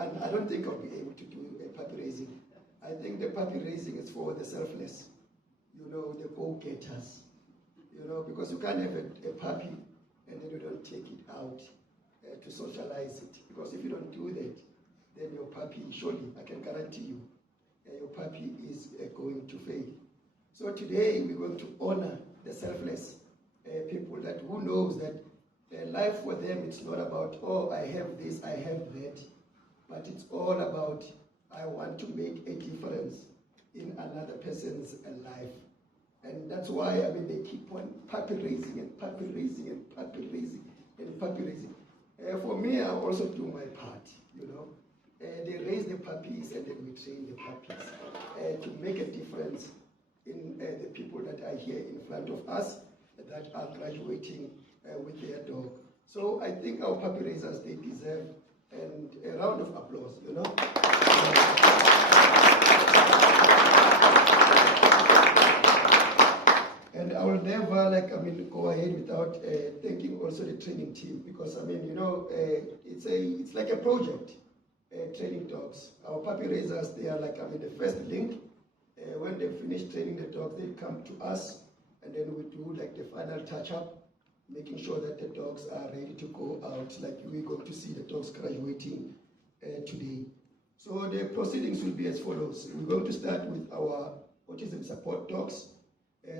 I don't think I'll be able to do a puppy raising. I think the puppy raising is for the selfless, the go-getters, because you can't have a puppy and then you don't take it out to socialize it. Because if you don't do that, then your puppy, surely, I can guarantee you, your puppy is going to fail. So today we're going to honor the selfless people that who knows that life for them, it's not about, oh, I have this, I have that, but it's all about, I want to make a difference in another person's life. And that's why, they keep on puppy raising and puppy raising and puppy raising and puppy raising. For me, I also do my part, They raise the puppies and then we train the puppies to make a difference in the people that are here in front of us that are graduating with their dog. So I think our puppy raisers, they deserve a round of applause, And I will never, go ahead without thanking also the training team, because, it's like a project, training dogs. Our puppy raisers, they are the first link. When they finish training the dogs, they come to us, and then we do the final touch-up, making sure that the dogs are ready to go out, we're going to see the dogs graduating today. So the proceedings will be as follows. We're going to start with our autism support dogs.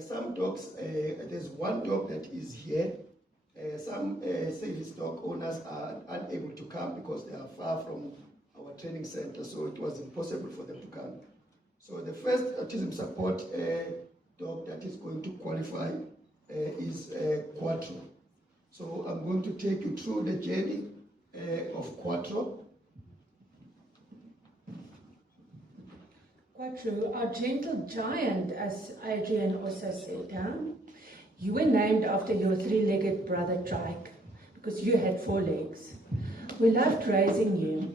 Some dogs, there's one dog that is here. Some service dog owners are unable to come because they are far from our training center, so it was impossible for them to come. So the first autism support dog that is going to qualify is Quatro. So I'm going to take you through the journey of Quatro. Quatro, our gentle giant, as Adrian also said, you were named after your three-legged brother Trike, because you had 4 legs. We loved raising you,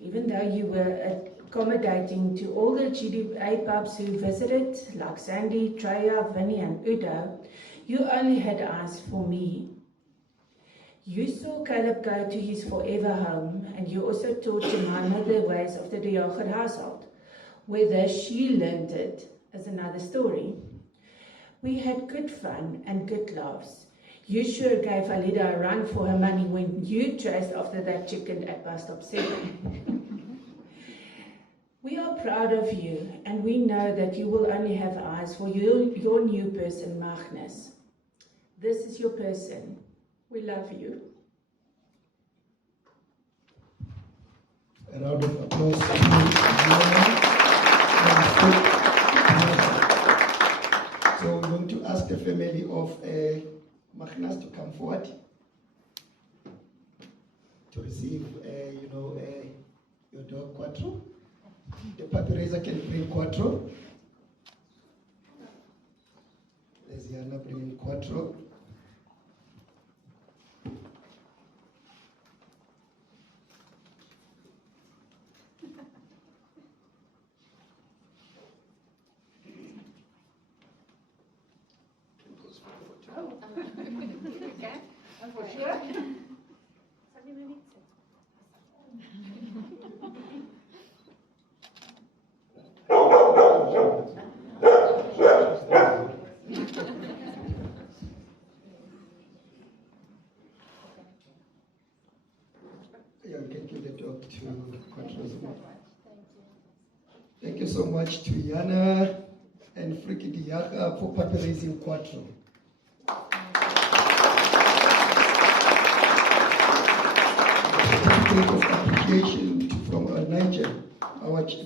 even though you were accommodating to all the GDMI pups who visited, like Sandy, Treya, Vinny and Udo. You only had eyes for me. You saw Caleb go to his forever home, and you also taught Jemima the ways of the Jagger household. Whether she learned it is another story. We had good fun and good laughs. You sure gave Alida a run for her money when you chased after that chicken at bus stop 7. We are proud of you, and we know that you will only have eyes for your new person, Magnus. This is your person. We love you. A round of applause to you. So we're going to ask the family of Magnus to come forward to receive, your dog Quatro. The puppy raiser can bring Quatro. There's Yana bringing Quatro. Thank you so much to Yana and Friki Diaka for puppy raising Quatro. Certificate of appreciation from Niger,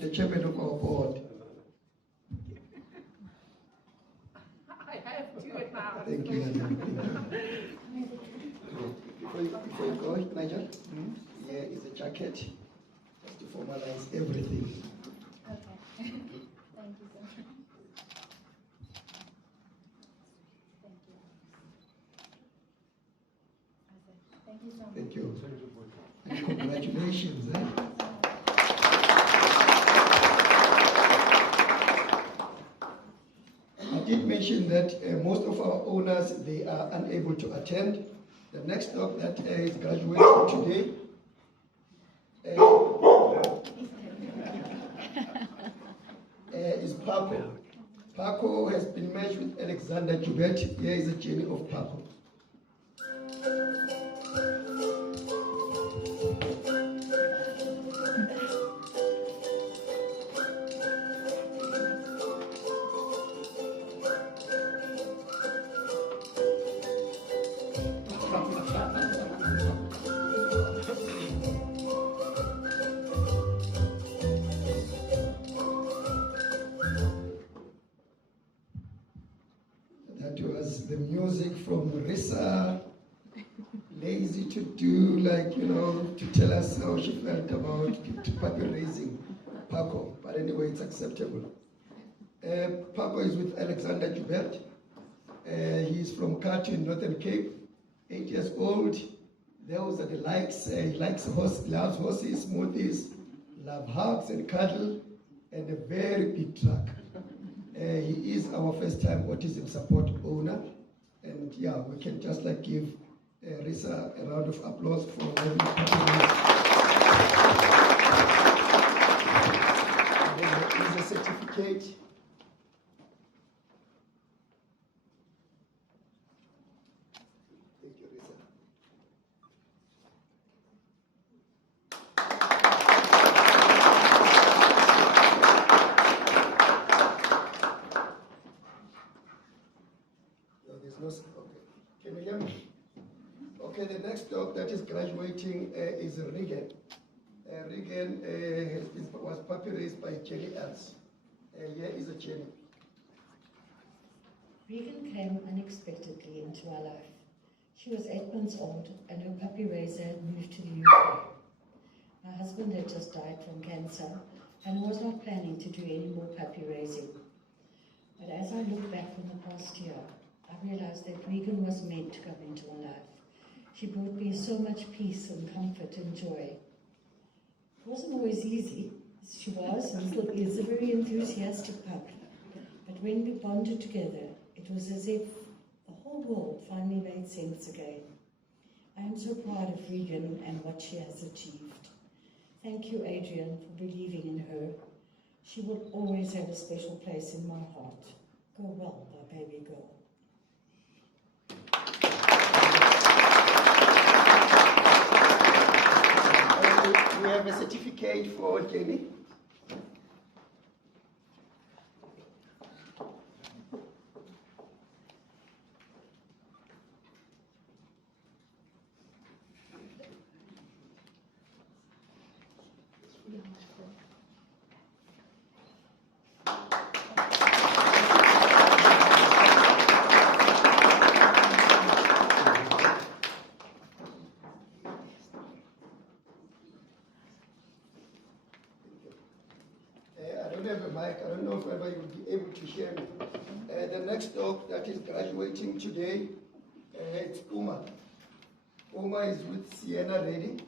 the chairman of our board. I have to now. Thank you, Yana. Before you go, Niger, here is a jacket just to formalize everything. Okay. Thank you so much. Thank you. Thank you so much. Thank you. And congratulations. I did mention that most of our owners, they are unable to attend. The next dog that is graduating today Paco. Paco has been matched with Alexander Jubert. Here is a journey of Paco. The music from Risa, lazy to do, like, to tell us how she felt about puppy raising Paco. But anyway, it's acceptable. Paco is with Alexander Jubert. He's from Quatro in Northern Cape, 8 years old. Those are the likes. He likes loves horses, smoothies, love hugs and cuddle, and a very big truck. He is our first-time autism support owner. And yeah, we can just give Risa a round of applause for having and then there is a certificate. Thank you, Risa. Okay. Can you hear me? Okay, the next dog that is graduating is Rhegan. Rhegan was puppy raised by Jenny Els. Here is a Jenny. Rhegan came unexpectedly into our life. She was 8 months old and her puppy raiser had moved to the UK. My husband had just died from cancer and was not planning to do any more puppy raising. But as I look back on the past year, I realized that Rhegan was meant to come into my life. She brought me so much peace and comfort and joy. It wasn't always easy. She is a very enthusiastic puppy. But when we bonded together, it was as if the whole world finally made sense again. I am so proud of Rhegan and what she has achieved. Thank you, Adrian, for believing in her. She will always have a special place in my heart. Go well, my baby girl. We have a certificate for Jenny. I don't know if ever you'll be able to hear me. The next dog that is graduating today, it's Uma. Uma is with Sienna Ready.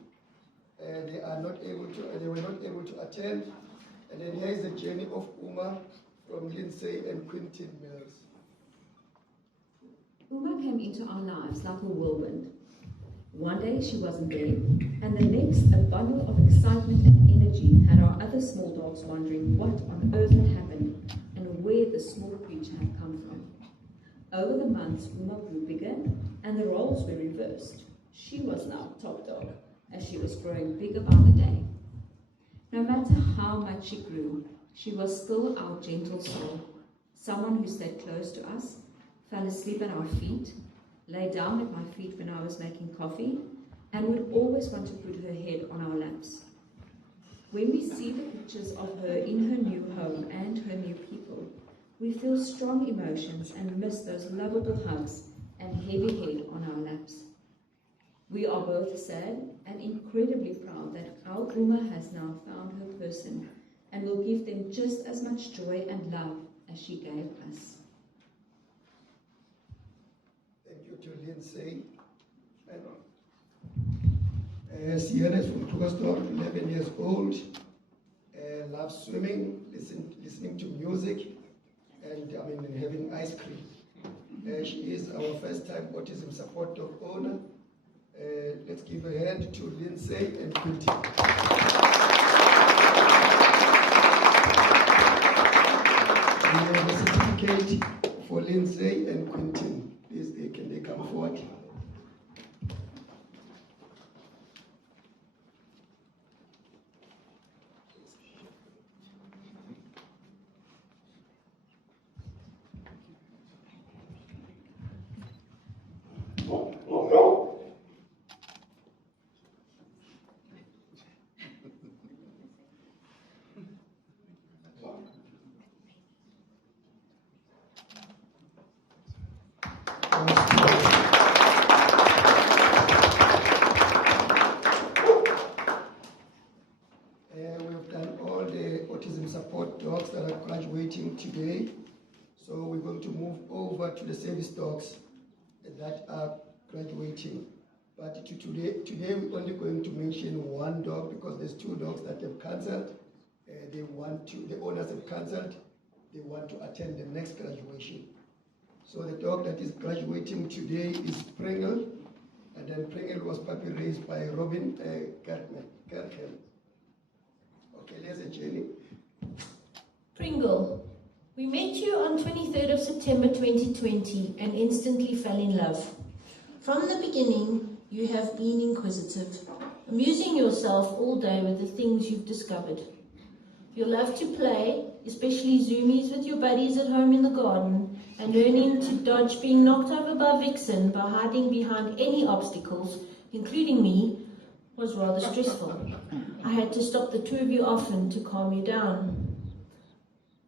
They were not able to attend. And then here is the journey of Uma from Lindsay and Quintin Mills. Uma came into our lives like a whirlwind. One day she wasn't there, and the next a bundle of excitement and energy had our other small dogs wondering what on earth had happened and where the small creature had come from. Over the months, Uma grew bigger, and the roles were reversed. She was now top dog, as she was growing bigger by the day. No matter how much she grew, she was still our gentle soul, someone who stayed close to us, fell asleep at our feet, lay down at my feet when I was making coffee, and would always want to put her head on our laps. When we see the pictures of her in her new home and her new people, we feel strong emotions and miss those lovable hugs and heavy head on our laps. We are both sad and incredibly proud that our Uma has now found her person and will give them just as much joy and love as she gave us. To Lindsay. Sienna is from Krugersdorp, 11 years old, loves swimming, listening to music, and having ice cream. She is our first-time autism support dog owner. Let's give a hand to Lindsay and Quintin. support dogs that are graduating today. So we're going to move over to the service dogs that are graduating. But today we're only going to mention one dog because there's two dogs that have cancelled. The owners have cancelled. They want to attend the next graduation. So the dog that is graduating today is Pringle, and then Pringle was puppy raised by Robin Carli. Okay, there's a Jenny. Pringle, we met you on 23rd of September 2020 and instantly fell in love. From the beginning, you have been inquisitive, amusing yourself all day with the things you've discovered. You love to play, especially zoomies with your buddies at home in the garden, and learning to dodge being knocked over by Vixen by hiding behind any obstacles, including me, was rather stressful. I had to stop the two of you often to calm you down.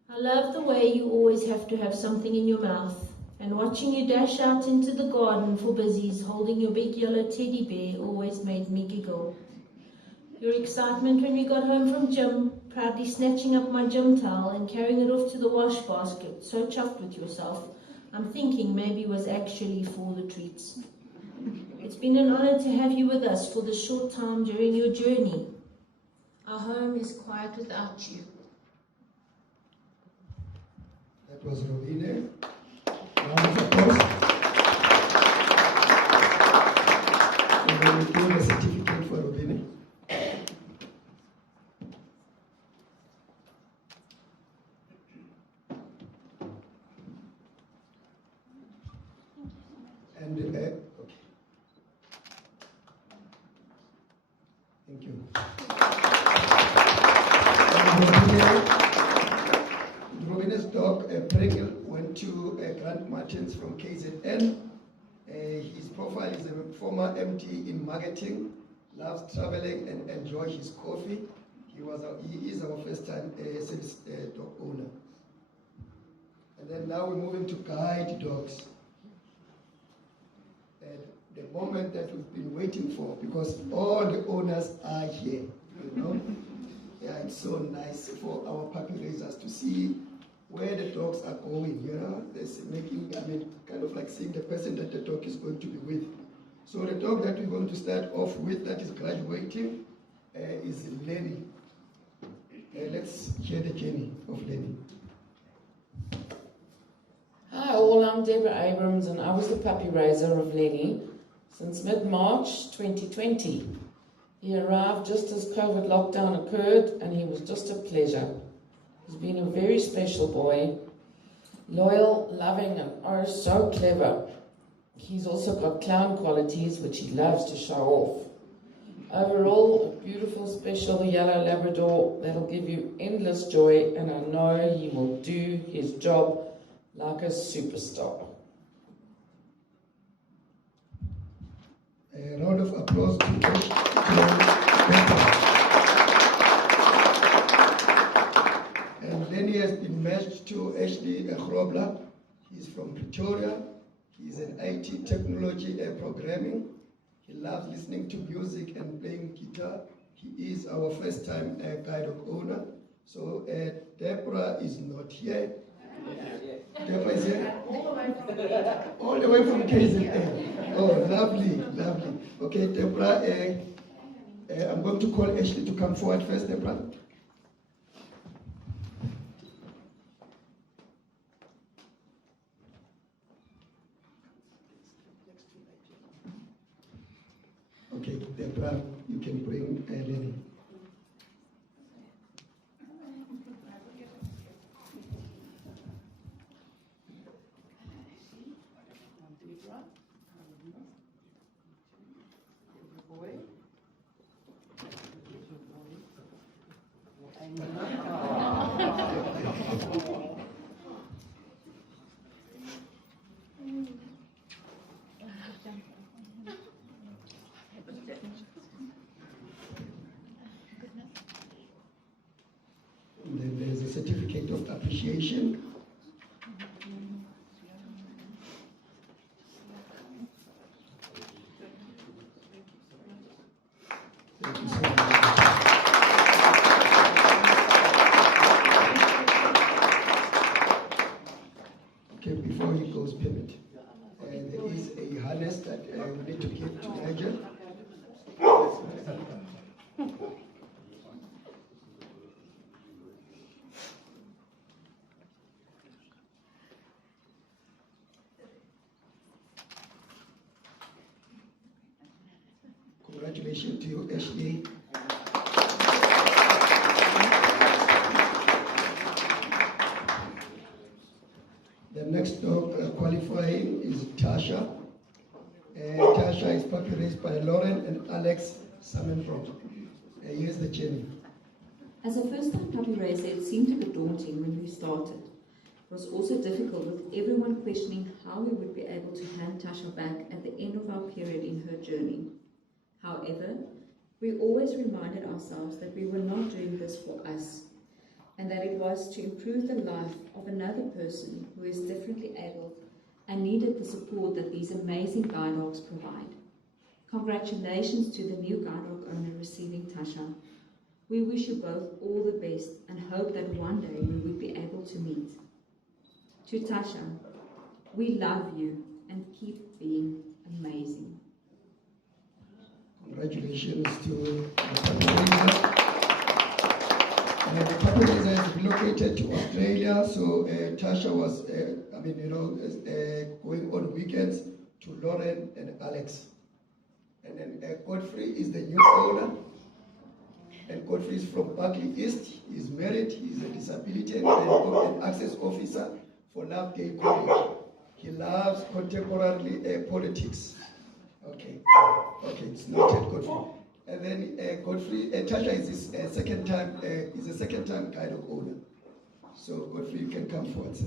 I love the way you always have to have something in your mouth, and watching you dash out into the garden for busies holding your big yellow teddy bear always made me giggle. Your excitement when we got home from gym, proudly snatching up my gym towel and carrying it off to the wash basket, so chuffed with yourself, I'm thinking maybe was actually for the treats. It's been an honor to have you with us for this short time during your journey. Our home is quiet without you. That was Robine. Round of applause. And then we give a certificate for Robine. And okay. Thank you. Robine's dog, Pringle, went to Grant Martins from KZN. His profile is a former MD in marketing, loves traveling and enjoys his coffee. He is our first time service dog owner. And then now we're moving to guide dogs. The moment that we've been waiting for, because all the owners are here, you know. Yeah, it's so nice for our puppy raisers to see where the dogs are going, you know. There's kind of like seeing the person that the dog is going to be with. So the dog that we're going to start off with that is graduating is Lenny. Let's hear the journey of Lenny. Hi all, I'm Deborah Abrams and I was the puppy raiser of Lenny since mid-March 2020. He arrived just as COVID lockdown occurred and he was just a pleasure. He's been a very special boy, loyal, loving and oh so clever. He's also got clown qualities which he loves to show off. Overall, a beautiful special yellow Labrador that'll give you endless joy and I know he will do his job like a superstar. A round of applause to Petra. And Lenny has been matched to Ashley Grobler. He's from Pretoria. He's an IT technology programming. He loves listening to music and playing guitar. He is our first time guide dog owner. So Deborah is not here. Deborah is here? All the way from KZN. Oh, lovely, lovely. Okay, Deborah, I'm going to call Ashley to come forward first, Deborah. Okay, Petra, you can bring Lenny. And then there's a certificate of appreciation. Thank you so much. Congratulations to you, Ashley. The next dog qualifying is Tasha. Tasha is puppy raised by Lauren and Alex Samenbrook. Here's the journey. As a first-time puppy raiser, it seemed a bit daunting when we started. It was also difficult with everyone questioning how we would be able to hand Tasha back at the end of our period in her journey. However, we always reminded ourselves that we were not doing this for us, and that it was to improve the life of another person who is differently able and needed the support that these amazing guide dogs provide. Congratulations to the new guide dog owner receiving Tasha. We wish you both all the best and hope that one day we would be able to meet. To Tasha, we love you and keep being amazing. Congratulations to the puppy raiser. The puppy raiser is relocated to Australia, so Tasha was, going on weekends to Lauren and Alex. And then Godfrey is the new owner. And Godfrey is from Berkeley East. He's married. He's a disability and access officer for Loveday College. He loves contemporary politics. Okay, it's noted, Godfrey. And then Godfrey, Tasha is his second time guide dog owner. So Godfrey, you can come forward, sir.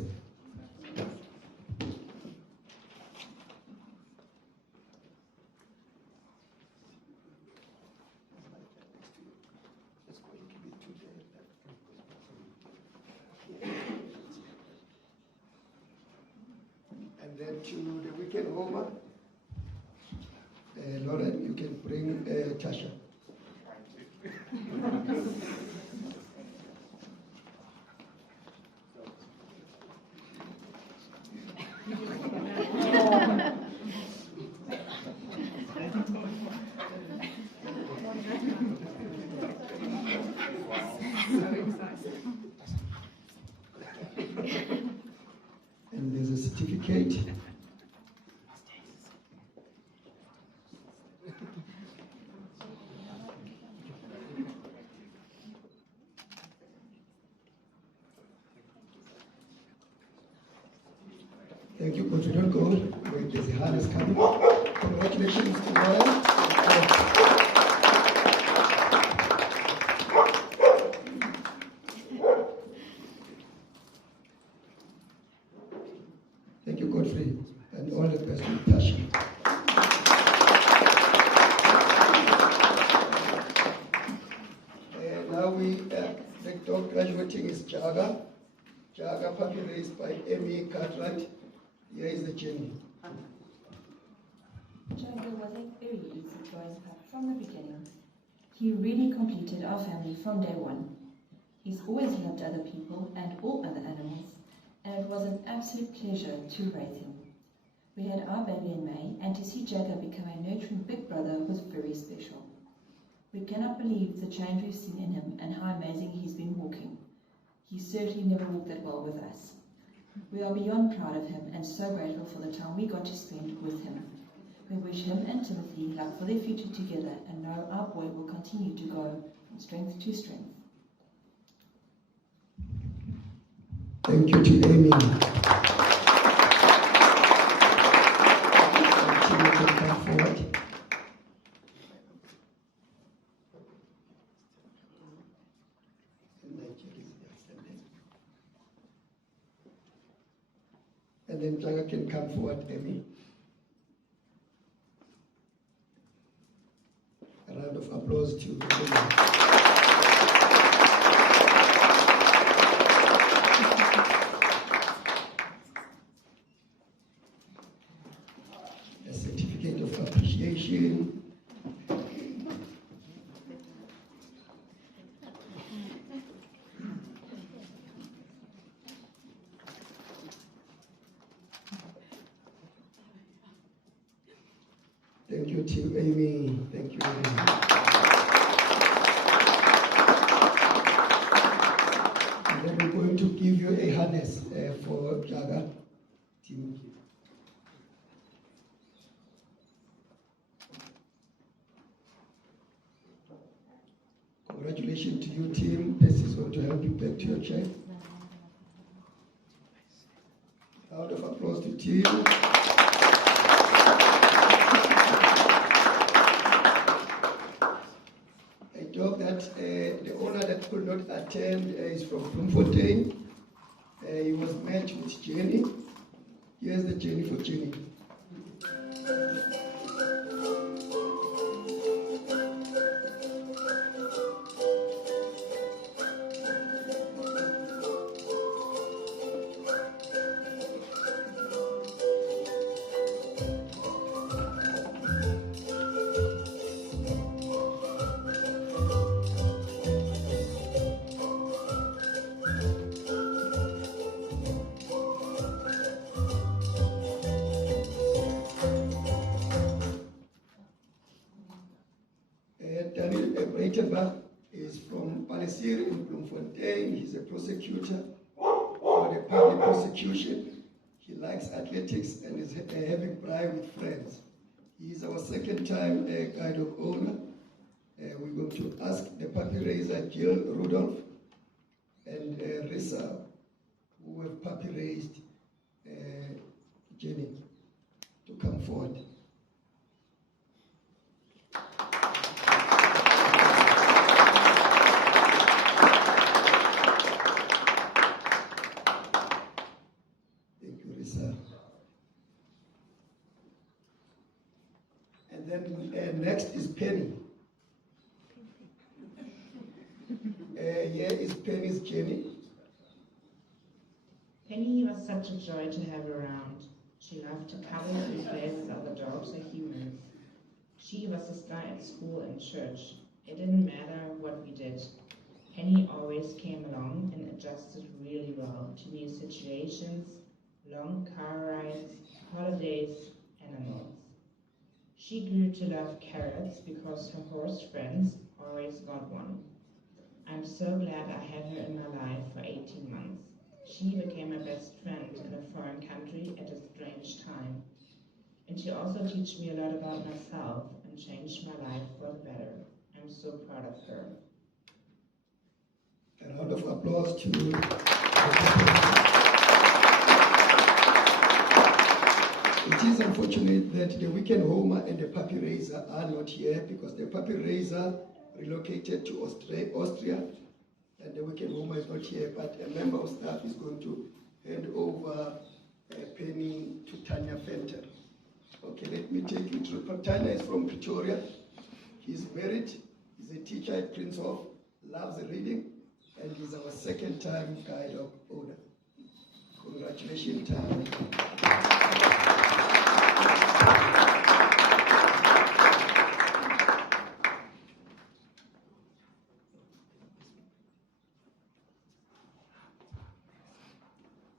And then to the weekend homer, Lauren, you can bring Tasha. And there's a certificate. Thank you, but you don't go. Wait, there's a harness coming. Congratulations to Lauren. Thank you, Godfrey, and all the best to Tasha. Now the dog graduating is Jagger. Jagger, puppy raised by Amy Cartwright. Here is the journey. Jagger was a very easy growing pup from the beginning. He really completed our family from day one. He's always loved other people and all other animals, and it was an absolute pleasure to raise him. We had our baby in May, and to see Jagger become a nurturing big brother was very special. We cannot believe the change we've seen in him and how amazing he's been walking. He certainly never walked that well with us. We are beyond proud of him and so grateful for the time we got to spend with him. We wish him and Timothy luck for their future together and know our boy will continue to go from strength to strength. Thank you to Amy. Come forward. And then Jagger can come forward, Amy. A round of applause to Amy. A certificate of appreciation. Thank you to Amy. Thank you, Amy. And then we're going to give you a harness for Jagger. Congratulations to you, team. This is going to help you back to your chair. Round of applause to team. A dog that the owner that could not attend is from Bloemfontein. He was matched with Jenny. Here's the Jenny for Jenny. Is from Palliser in Bloemfontein. He's a prosecutor for the public prosecution. He likes athletics and is having pride with friends. He is our second time guide dog owner. We're going to ask the puppy raiser Jill Rudolph and Risa, who have puppy raised Jenny, to come forward. And then next is Penny. Here is Penny's Jenny. Penny was such a joy to have around. She loved to cuddle and play with other dogs or humans. She was a star at school and church. It didn't matter what we did. Penny always came along and adjusted really well to new situations, long car rides, holidays, animals. She grew to love carrots because her horse friends always got one. I'm so glad I had her in my life for 18 months. She became my best friend in a foreign country at a strange time. And she also taught me a lot about myself and changed my life for the better. I'm so proud of her. A round of applause to It is unfortunate that the weekend homer and the puppy raiser are not here because the puppy raiser relocated to Austria and the weekend homer is not here, but a member of staff is going to hand over Penny to Tanya Fenter. Okay, let me take you to Tanya is from Pretoria. He's married, he's a teacher at Pringle, loves reading, and he's our second time guide dog owner. Congratulations, Tanya.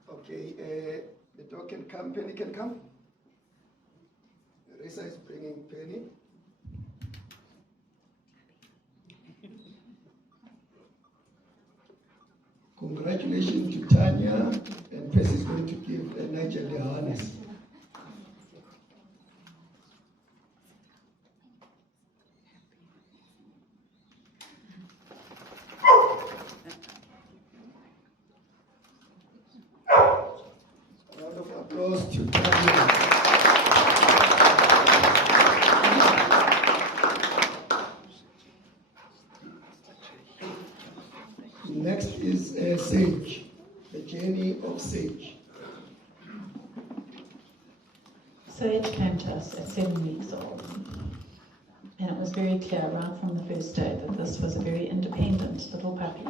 Okay, the dog can come, Penny can come. Risa is bringing Penny. Congratulations to Tanya, and Percy is going to give Nigel the harness. Round of applause to Tanya. Next is Sage, the journey of Sage. Sage came to us at 7 weeks old, and it was very clear right from the first day that this was a very independent little puppy.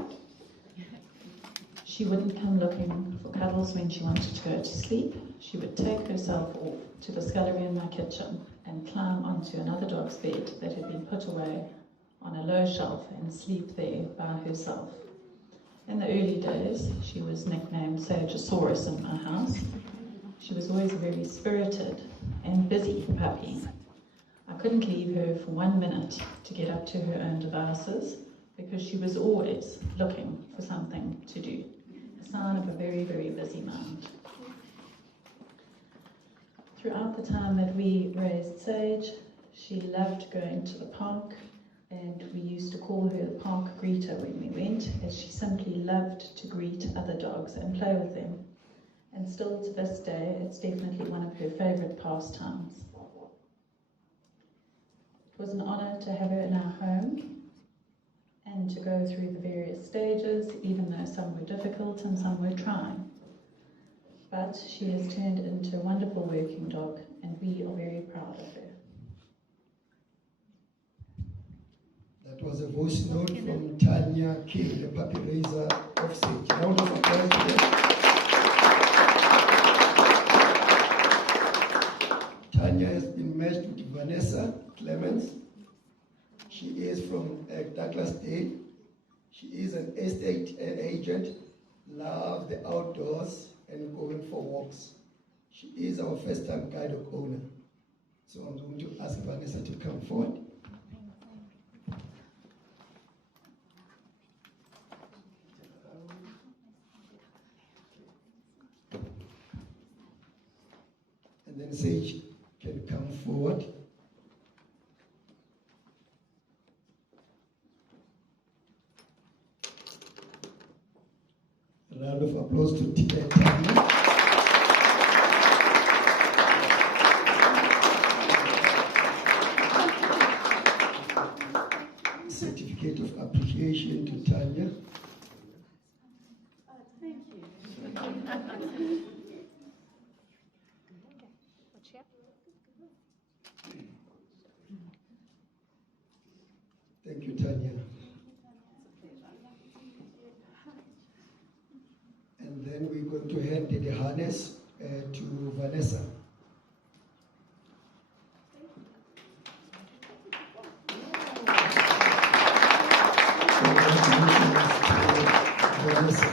She wouldn't come looking for cuddles when she wanted to go to sleep. She would take herself off to the scullery in my kitchen and climb onto another dog's bed that had been put away on a low shelf and sleep there by herself. In the early days, she was nicknamed Sageosaurus in my house. She was always a very spirited and busy puppy. I couldn't leave her for 1 minute to get up to her own devices because she was always looking for something to do, a sign of a very, very busy mind. Throughout the time that we raised Sage, she loved going to the park and we used to call her the park greeter when we went, as she simply loved to greet other dogs and play with them. And still to this day, it's definitely one of her favourite pastimes. It was an honour to have her in our home and to go through the various stages, even though some were difficult and some were trying. But she has turned into a wonderful working dog, and we are very proud of her. That was a voice note from Tanya King, the puppy raiser of SAGDA. Round of applause to them. Tanya has been matched with Vanessa Clemens. She is from Douglas Dale. She is an estate agent, loves the outdoors and going for walks. She is our first-time guide dog owner. So I'm going to ask Vanessa to come forward. And then Sage can come forward. A round of applause to Tanya. Certificate of appreciation to Tanya. Thank you. Thank you, Tanya. And then we're going to hand the harness to Vanessa. Vanessa.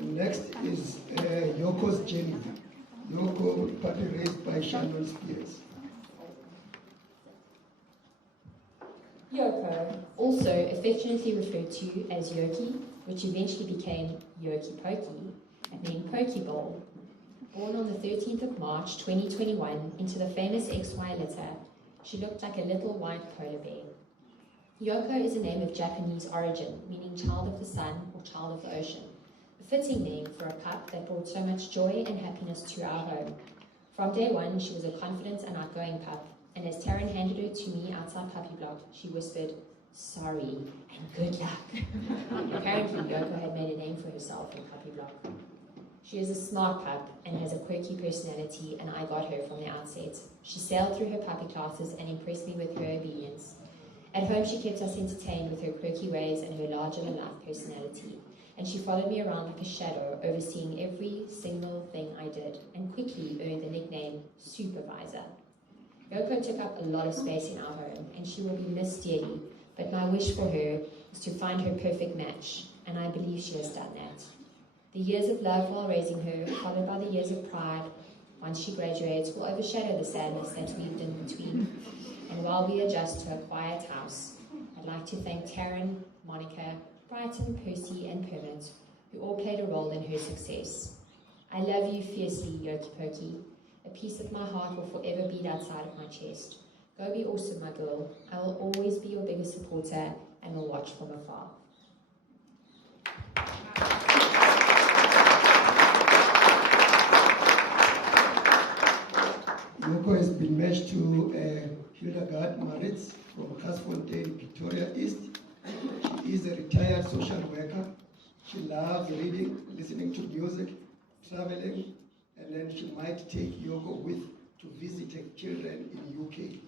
Next is Yoko's journey. Yoko, puppy raised by Shannon Spears. Yoko, also affectionately referred to as Yoki, which eventually became Yoki Pokey, and then Pokeball. Born on the 13th of March 2021 into the famous XY litter, she looked like a little white polar bear. Yoko is a name of Japanese origin, meaning child of the sun or child of the ocean, a fitting name for a pup that brought so much joy and happiness to our home. From day one, she was a confident and outgoing pup, and as Taryn handed her to me outside Puppy Block, she whispered, "Sorry, and good luck." Apparently, Yoko had made a name for herself in Puppy Block. She is a smart pup and has a quirky personality, and I got her from the outset. She sailed through her puppy classes and impressed me with her obedience. At home, she kept us entertained with her quirky ways and her larger-than-life personality, and she followed me around like a shadow, overseeing every single thing I did, and quickly earned the nickname Supervisor. Yoko took up a lot of space in our home, and she will be missed dearly, but my wish for her is to find her perfect match, and I believe she has done that. The years of love while raising her, followed by the years of pride, once she graduates, will overshadow the sadness that weaved in between. And while we adjust to a quiet house, I'd like to thank Taryn, Monica, Brighton, Percy, and Permit, who all played a role in her success. I love you fiercely, Yoki Pokey. A piece of my heart will forever beat outside of my chest. Go be awesome, my girl. I will always be your biggest supporter and will watch from afar. Yoko has been matched to Hildegard Maritz from Gasfontein, Victoria East. She is a retired social worker. She loves reading, listening to music, traveling, and then she might take Yoko with to visit her children in UK.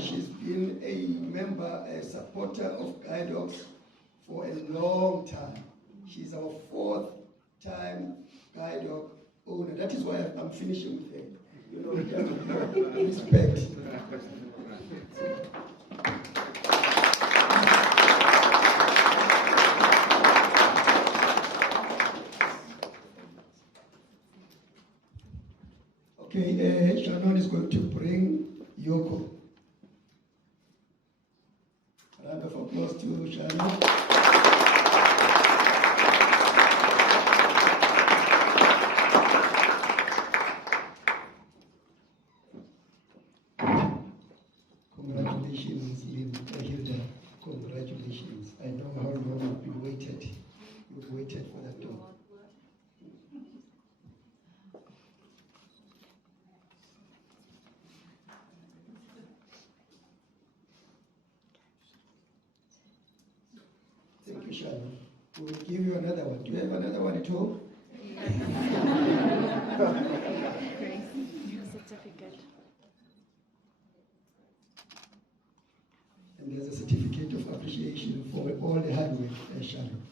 She's been a member, a supporter of Guide Dogs for a long time. She's our 4th time Guide Dog owner. That is why I'm finishing with her. You know, respect. Okay, Shannon is going to bring Yoko. A round of applause to Shannon. Congratulations, Lynn. Thank you, Shannon. We will give you another one. Do you have another one at home? Certificate. And there's a certificate of appreciation for all the hard work, Shannon.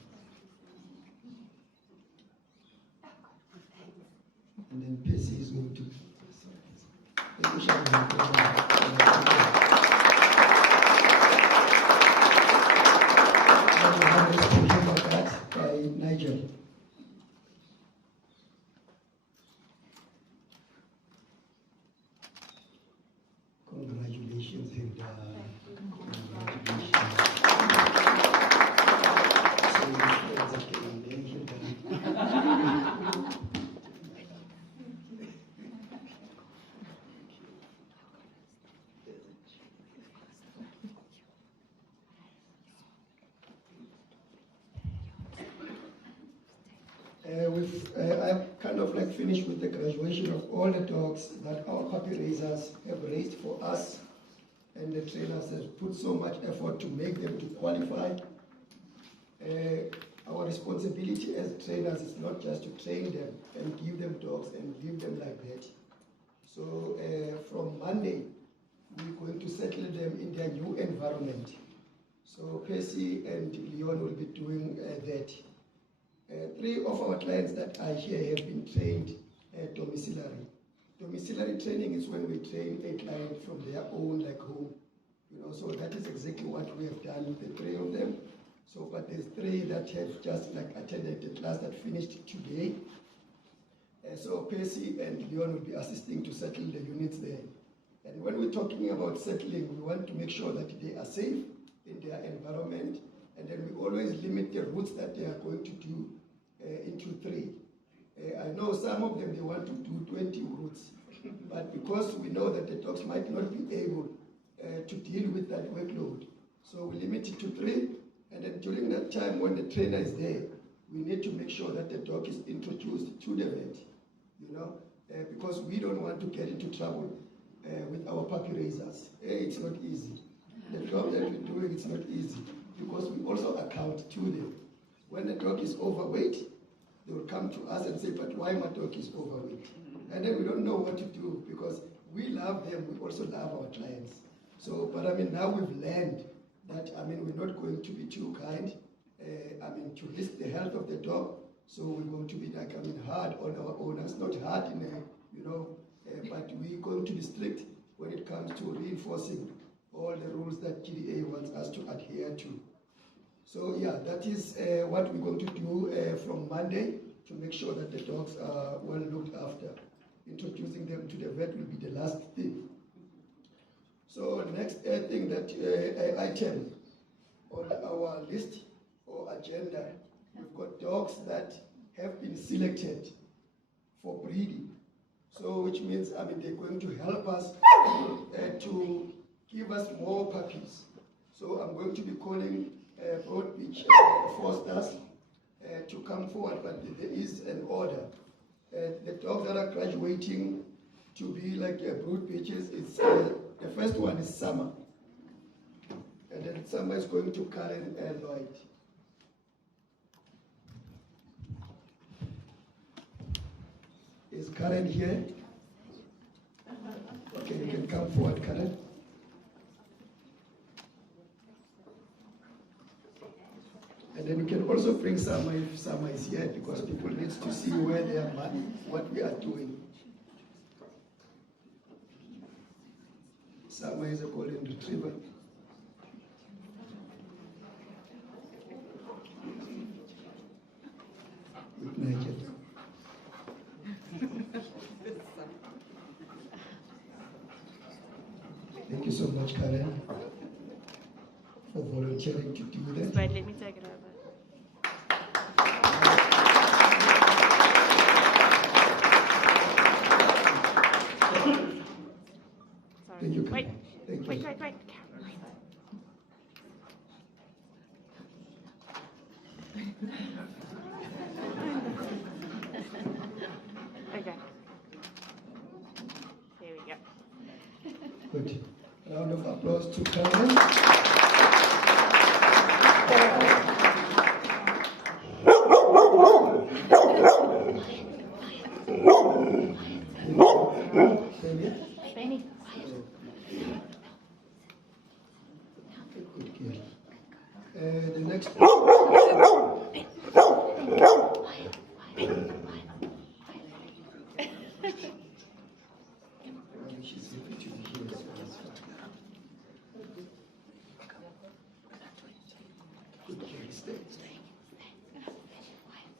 And then Percy is going to. Thank you, Shannon. About that by Nigel. Congratulations, Hilda. I've kind of like finished with the graduation of all the dogs that our puppy raisers have raised for us, and the trainers have put so much effort to make them to qualify. Our responsibility as trainers is not just to train them and give them dogs and leave them like that. So from Monday, we're going to settle them in their new environment. So Percy and Leon will be doing that. 3 of our clients that are here have been trained domiciliary. Domiciliary training is when we train a client from their own like home. So that is exactly what we have done with the 3 of them. So, but there's 3 that have just like attended the class that finished today. So Percy and Leon will be assisting to settle the units there. And when we're talking about settling, we want to make sure that they are safe in their environment, and then we always limit the routes that they are going to do into 3. I know some of them, they want to do 20 routes, but because we know that the dogs might not be able to deal with that workload, so we limit it to 3, and then during that time when the trainer is there, we need to make sure that the dog is introduced to the vet, because we don't want to get into trouble with our puppy raisers. It's not easy. The job that we're doing, it's not easy, because we also account to them. When the dog is overweight, they will come to us and say, but why my dog is overweight? And then we don't know what to do, because we love them, we also love our clients. So, but I mean, now we've learned that, I mean, we're not going to be too kind, to risk the health of the dog. So we're going to be like, hard on our owners, not hard in a, but we're going to be strict when it comes to reinforcing all the rules that GDA wants us to adhere to. So yeah, that is what we're going to do from Monday to make sure that the dogs are well looked after. Introducing them to the vet will be the last thing. So next thing that item on our list or agenda, we've got dogs that have been selected for breeding. So which means, they're going to help us to give us more puppies. So I'm going to be calling Broad Beach Fosters to come forward, but there is an order. The dogs that are graduating to be like Broad Beaches, it's, the first one is Summer. And then Summer is going to Karen and Lloyd. Is Karen here? Okay, you can come forward, Karen. And then you can also bring Sama if Sama is here, because people need to see where they are, what we are doing. Sama is a golden retriever. With Nigel. Thank you so much, Karen, for volunteering to do that. Wait, let me take it over. Sorry. Thank you, Karen. Wait, Thank you. wait. Okay. Here we go. Good. Round of applause to Karen.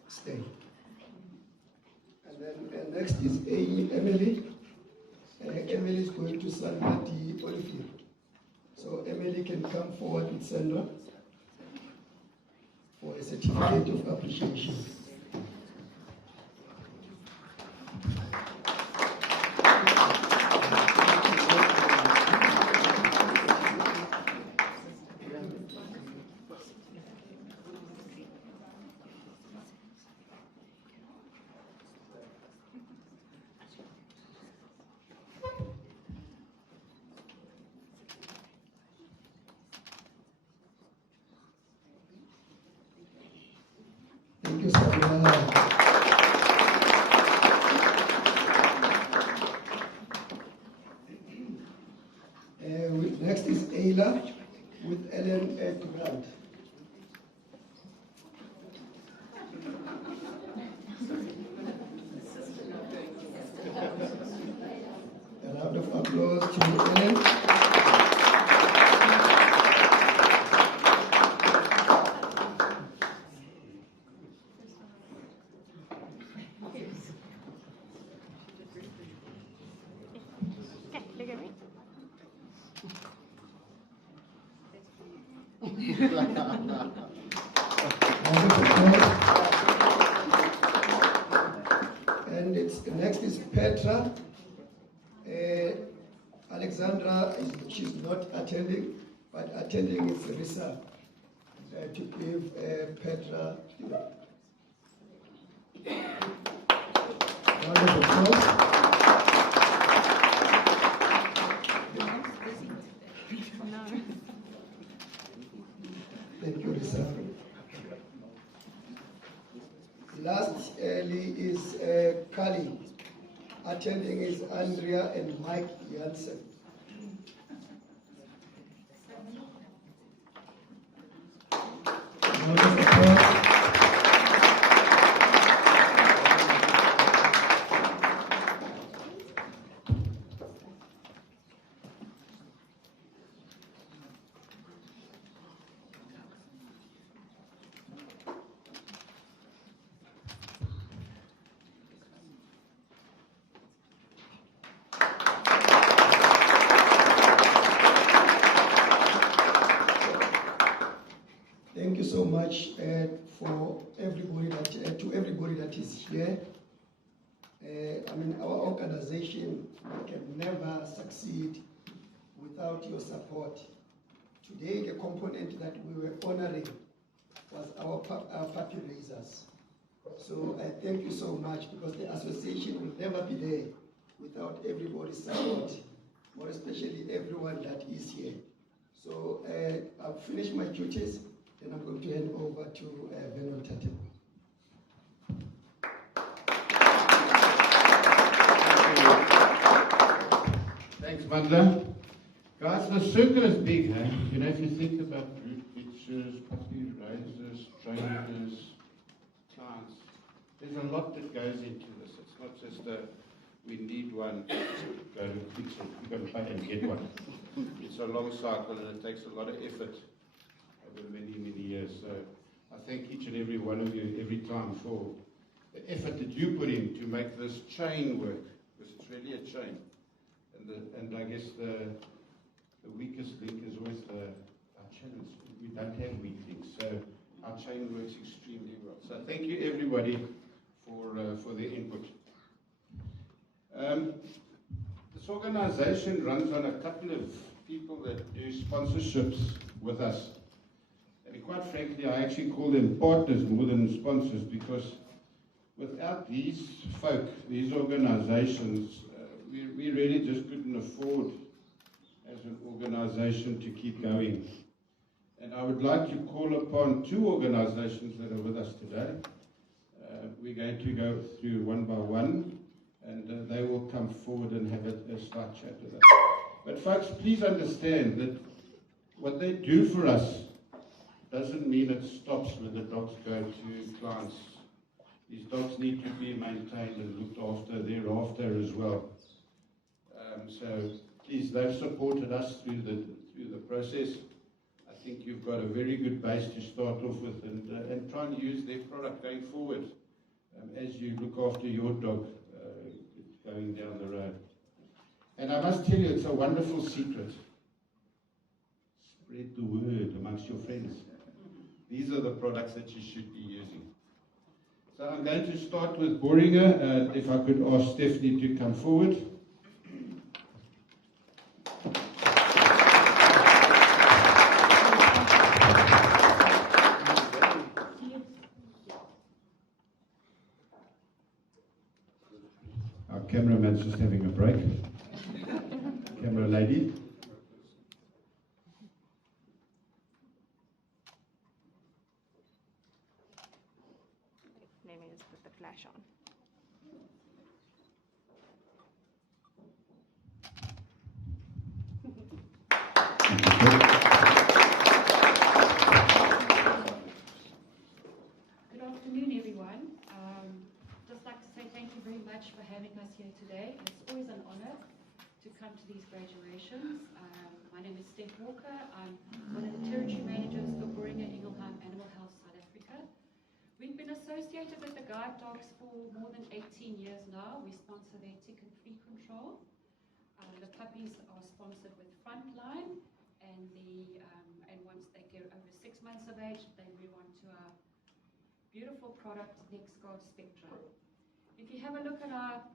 Stay. And then next is Emily. Emily is going to Sandra the Olivier. So Emily can come forward with Sandra for a certificate of appreciation. Thank you, Sabrina. Next is Eyla with Ellen Grant. A round of applause to Ellen. And next is Petra. Alexandra, she's not attending, but attending is Risa to give Petra round of applause. Thank you, Risa. Lastly is Carli. Attending is Andrea and Mike Jansen. Round of applause. Thank you so much for everybody that to everybody that is here. I mean, our organization can never succeed without your support. Today, the component that we were honoring was our puppy raisers. So I thank you so much, because the association will never be there without everybody's support, more especially everyone that is here. So I've finished my duties. Then I'm going to hand over to Venon Tate. Thanks, Mandla. Guys, the circle is big, eh? You know, if you think about root pitchers, puppy raisers, trainers, clients, there's a lot that goes into this. It's not just we need one, go to fix it, we're going to pay and get one. It's a long cycle and it takes a lot of effort over many, many years. So I thank each and every one of you every time for the effort that you put in to make this chain work, because it's really a chain. And I guess the weakest link is always our challenge. We don't have weak links, so our chain works extremely well. So thank you everybody for their input. This organization runs on a couple of people that do sponsorships with us. And quite frankly, I actually call them partners more than sponsors, because without these folk, these organizations, we really just couldn't afford as an organization to keep going. And I would like to call upon two organizations that are with us today. We're going to go through one by one, and they will come forward and have a slight chat with us. But folks, please understand that what they do for us doesn't mean it stops when the dogs go to clients. These dogs need to be maintained and looked after thereafter as well. So please, they've supported us through the process. I think you've got a very good base to start off with, and try and use their product going forward as you look after your dog going down the road. And I must tell you, it's a wonderful secret. Spread the word amongst your friends. These are the products that you should be using. So I'm going to start with Boehringer. If I could ask Stephanie to come forward. Our cameraman's just having a break. Camera lady. Let me just put the flash on. Good afternoon, everyone. Just like to say thank you very much for having us here today. It's always an honor to come to these graduations. My name is Steph Walker. I'm one of the territory managers for Boehringer Ingelheim Animal Health South Africa. We've been associated with the Guide-Dogs for more than 18 years now. We sponsor their tick and flea control. The puppies are sponsored with Frontline, and once they get over 6 months of age, they move on to our beautiful product, NexGuard Spectra. If you have a look at our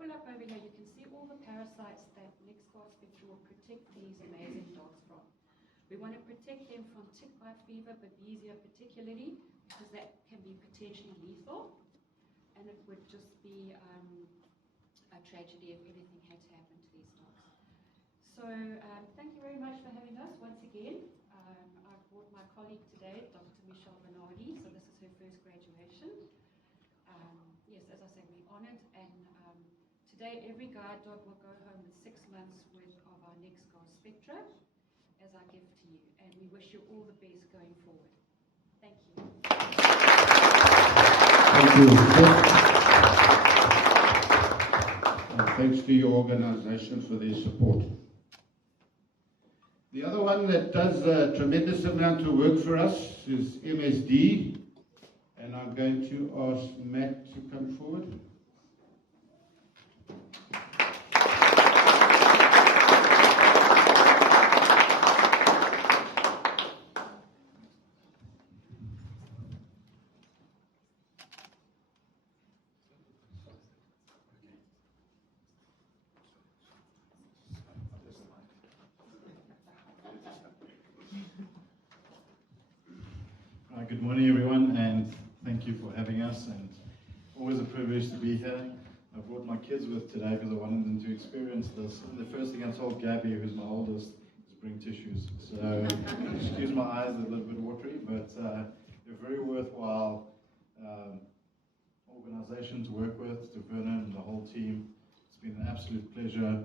pull-up over here, you can see all the parasites that NexGuard Spectra will protect these amazing dogs from. We want to protect them from tick-bite fever, but easier particularly, because that can be potentially lethal, and it would just be a tragedy if anything had to happen to these dogs. So thank you very much for having us once again. I've brought my colleague today, Dr. Michelle Bernardi, so this is her first graduation. Yes, as I said, we're honoured, and today every guide dog will go home with 6 months worth of our NexGuard Spectra as our gift to you, and we wish you all the best going forward. Thank you. Thank you. And thanks to your organisation for their support. The other one that does a tremendous amount of work for us is MSD, and I'm going to ask Matt to come forward. Good morning, everyone, and thank you for having us, and always a privilege to be here. I brought my kids with today because I wanted them to experience this. And the first thing I told Gabby, who's my oldest, is bring tissues. So excuse my eyes, they're a little bit watery, but they're very worthwhile organisation to work with, to Vernon and the whole team. It's been an absolute pleasure.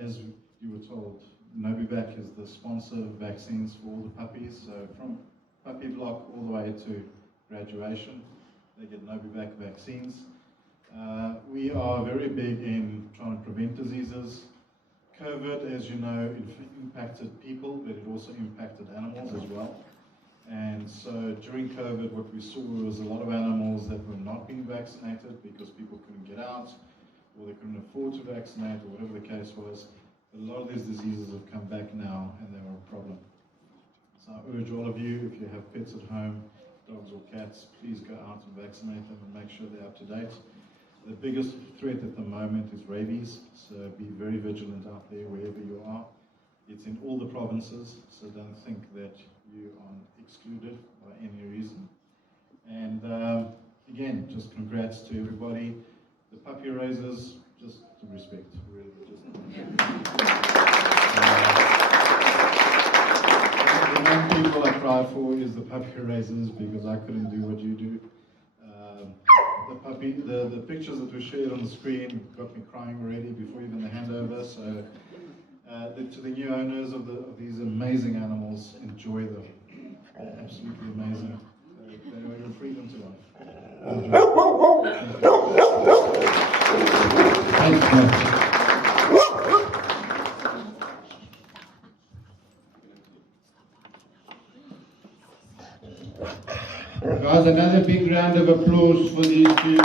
As you were told, Novivac is the sponsor of vaccines for all the puppies. So from puppy block all the way to graduation, they get Novivac vaccines. We are very big in trying to prevent diseases. COVID, as you know, impacted people, but it also impacted animals as well. And so during COVID, what we saw was a lot of animals that were not being vaccinated because people couldn't get out, or they couldn't afford to vaccinate, or whatever the case was. A lot of these diseases have come back now, and they were a problem. So I urge all of you, if you have pets at home, dogs or cats, please go out and vaccinate them and make sure they're up to date. The biggest threat at the moment is rabies, so be very vigilant out there wherever you are. It's in all the provinces, so don't think that you are excluded by any reason. And again, just congrats to everybody. The puppy raisers, just respect, really. The main people I cry for is the puppy raisers, because I couldn't do what you do. The pictures that were shared on the screen got me crying already before even the handover. So To the new owners of these amazing animals, enjoy them. They're absolutely amazing. They are your freedom to life. Thanks, man. Guys, another big round of applause for these two.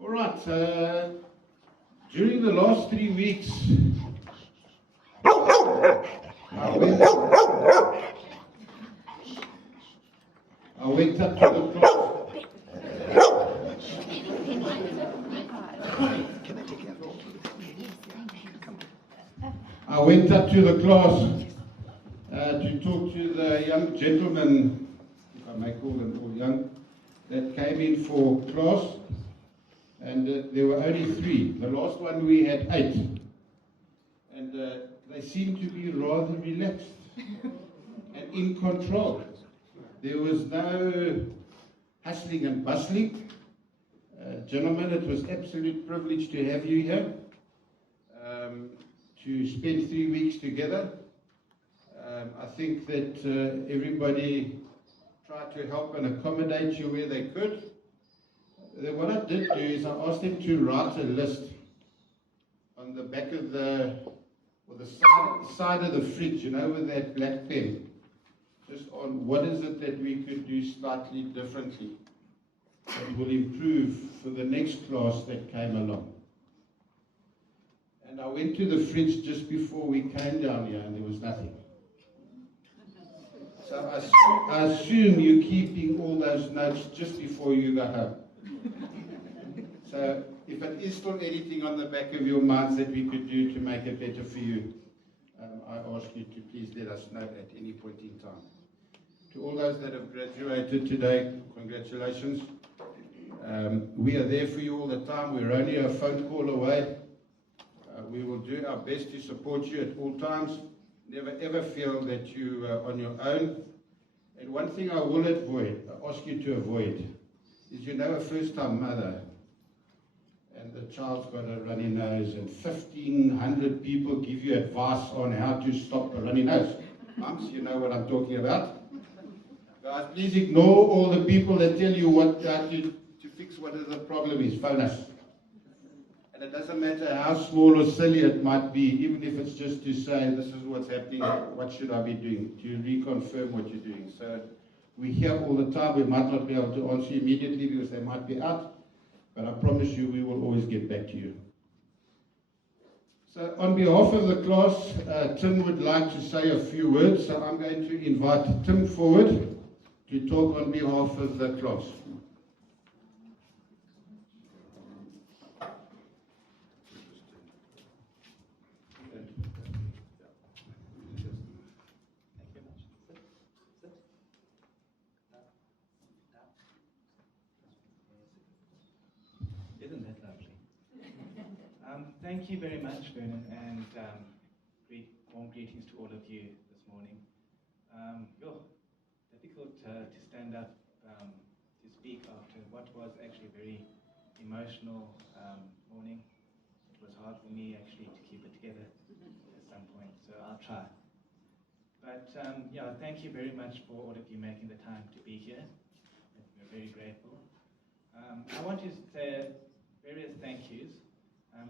All right. During the last 3 weeks, I went up to the class. I went up to the class to talk to the young gentlemen, if I may call them all young, that came in for class, and there were only 3. The last one we had 8, and they seemed to be rather relaxed and in control. There was no hustling and bustling. Gentlemen, it was absolute privilege to have you here. To spend 3 weeks together. I think that everybody tried to help and accommodate you where they could. Then what I did do is I asked them to write a list on the back of the side of the fridge, you know, with that black pen, just on what is it that we could do slightly differently that will improve for the next class that came along. And I went to the fridge just before we came down here and there was nothing. So I assume you're keeping all those notes just before you go home. So if it is still anything on the back of your minds that we could do to make it better for you, I ask you to please let us know at any point in time. To all those that have graduated today, congratulations. We are there for you all the time. We're only a phone call away. We will do our best to support you at all times. Never ever feel that you are on your own. And one thing I will ask you to avoid, is you know a first-time mother, and the child's got a runny nose, and 1,500 people give you advice on how to stop a runny nose. Mums, you know what I'm talking about. Guys, please ignore all the people that tell you how to fix whatever the problem is. Phone us. And it doesn't matter how small or silly it might be, even if it's just to say, this is what's happening, what should I be doing, to reconfirm what you're doing. So we're here all the time. We might not be able to answer immediately because they might be out, but I promise you we will always get back to you. So on behalf of the class, Tim would like to say a few words, so I'm going to invite Tim forward to talk on behalf of the class. Isn't that lovely? Thank you very much, Vernon, and warm greetings to all of you this morning. Difficult to stand up to speak after what was actually a very emotional morning. It was hard for me actually to keep it together at some point, so I'll try. But thank you very much for all of you making the time to be here. We're very grateful. I want to say various thank yous.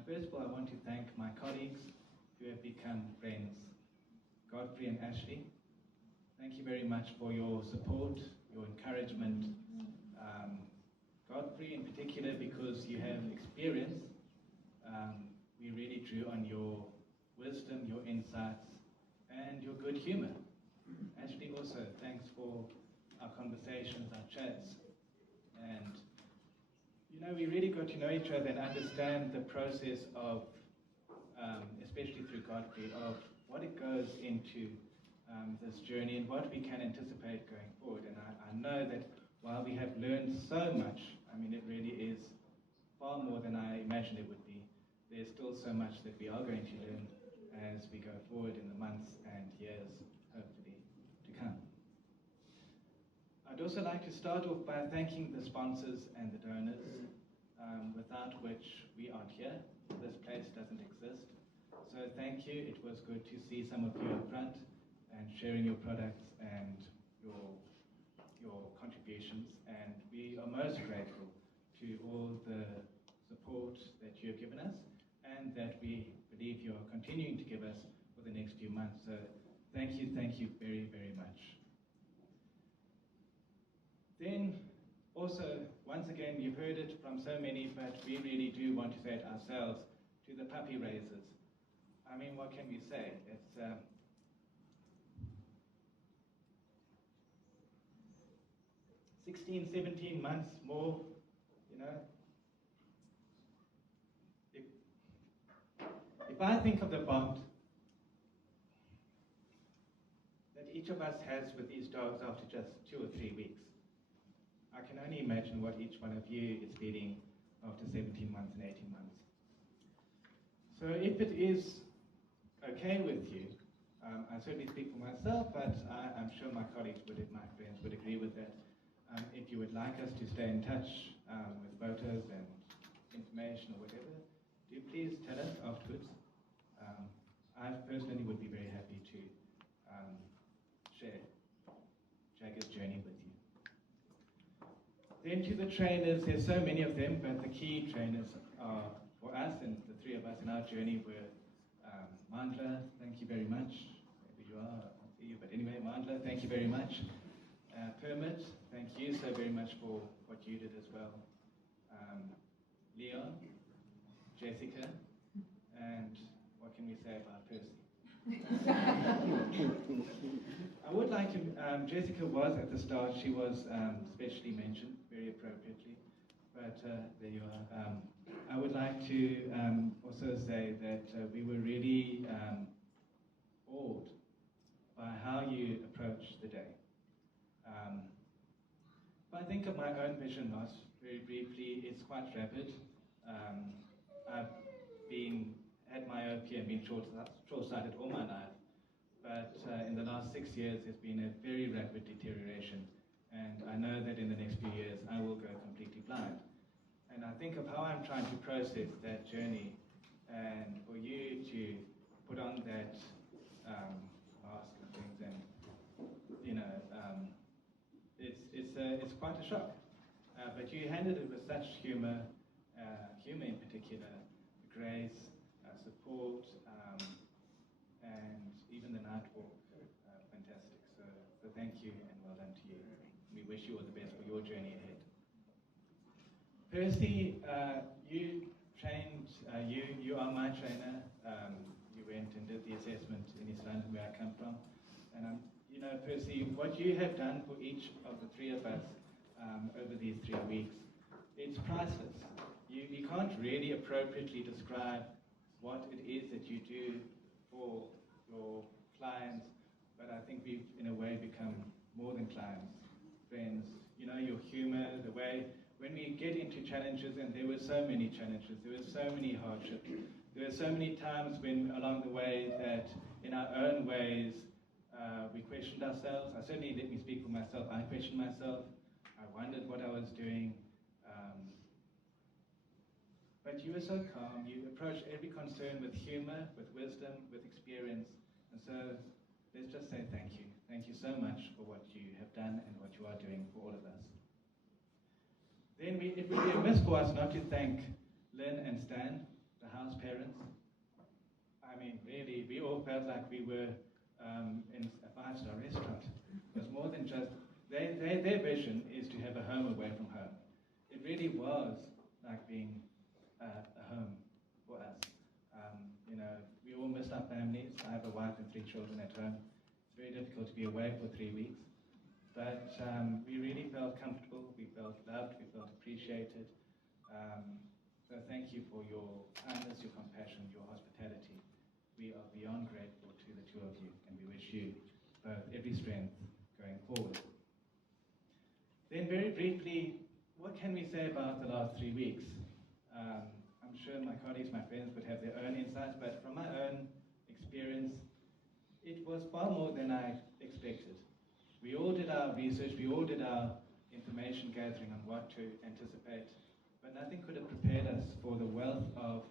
First of all, I want to thank my colleagues who have become friends, Godfrey and Ashley. Thank you very much for your support, your encouragement. Godfrey in particular, because you have experience, we really drew on your wisdom, your insights, and your good humor. Ashley also, thanks for our conversations, our chats. And we really got to know each other and understand the process of, especially through Godfrey, of what it goes into this journey and what we can anticipate going forward. And I know that while we have learned so much, it really is far more than I imagined it would be. There's still so much that we are going to learn as we go forward in the months and years, hopefully, to come. I'd also like to start off by thanking the sponsors and the donors. without which we aren't here. This place doesn't exist. So thank you. It was good to see some of you up front and sharing your products and your contributions. And we are most grateful to all the support that you have given us and that we believe you are continuing to give us for the next few months. So thank you very, very much. Then also, once again, you've heard it from so many, but we really do want to say it ourselves to the puppy raisers. I mean, what can we say? It's 16, 17 months more, you know. If I think of the bond that each of us has with these dogs after just 2 or 3 weeks, I can only imagine what each one of you is feeling after 17 months and 18 months. So if it is okay with you, I certainly speak for myself, but I'm sure my colleagues my friends would agree with that. If you would like us to stay in touch with photos and information or whatever, do please tell us afterwards. I personally would be very happy to share Jagger's journey with you. Then to the trainers, there's so many of them, but the key trainers are for us, and the 3 of us in our journey were Mandla, thank you very much. Maybe you are, I can't see you, but anyway, Mandla, thank you very much. Permit, thank you so very much for what you did as well. Leon, Jessica, and what can we say about Percy? I would like to, Jessica was at the start, she was specially mentioned very appropriately, but there you are. I would like to also say that we were really awed by how you approached the day. If I think of my own vision loss, very briefly, it's quite rapid. I've had myopia and been short-sighted all my life, but in the last 6 years there's been a very rapid deterioration, and I know that in the next few years I will go completely blind. And I think of how I'm trying to process that journey, and for you to put on that mask and things, and you know, it's quite a shock. But you handled it with such humor in particular, grace, support, and even the night walk, fantastic. So thank you and well done to you. We wish you all the best for your journey ahead. Percy, you trained, you are my trainer. You went and did the assessment in East London where I come from. And you know, Percy, what you have done for each of the 3 of us over these 3 weeks, it's priceless. You can't really appropriately describe what it is that you do for your clients, but I think we've, in a way, become more than clients, friends. You know, your humor, the way, when we get into challenges, and there were so many challenges, there were so many hardships, there were so many times when, along the way, that in our own ways, we questioned ourselves. Let me speak for myself, I questioned myself, I wondered what I was doing, but you were so calm. You approached every concern with humor, with wisdom, with experience. And so let's just say thank you. Thank you so much for what you have done and what you are doing for all of us. Then it would be amiss for us not to thank Lynn and Stan, the house parents. I mean, really, we all felt like we were in a 5-star restaurant. It was more than just, their vision is to have a home away from home. It really was like being a home for us. You know, we all missed our families. I have a wife and 3 children at home. It's very difficult to be away for 3 weeks. But we really felt comfortable, we felt loved, we felt appreciated. So thank you for your kindness, your compassion, your hospitality. We are beyond grateful to the 2 of you, and we wish you both every strength going forward. Then very briefly, what can we say about the last 3 weeks? I'm sure my colleagues, my friends would have their own insights, but from my own experience, it was far more than I expected. We all did our research, we all did our information gathering on what to anticipate, but nothing could have prepared us for the wealth of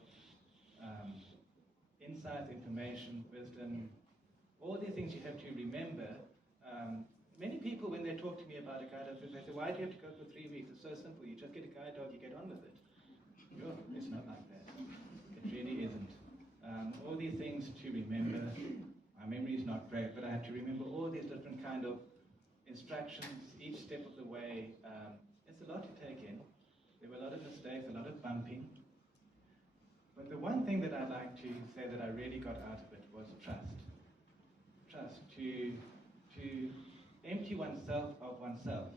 insight, information, wisdom, all these things you have to remember. Many people, when they talk to me about a guide dog, they say, why do you have to go for 3 weeks? It's so simple. You just get a guide dog, you get on with it. Sure, it's not like that. It really isn't. All these things to remember. My memory is not great, but I have to remember all these different kind of instructions each step of the way. It's a lot to take in. There were a lot of mistakes, a lot of bumping. But the one thing that I'd like to say that I really got out of it was trust. Trust to empty oneself of oneself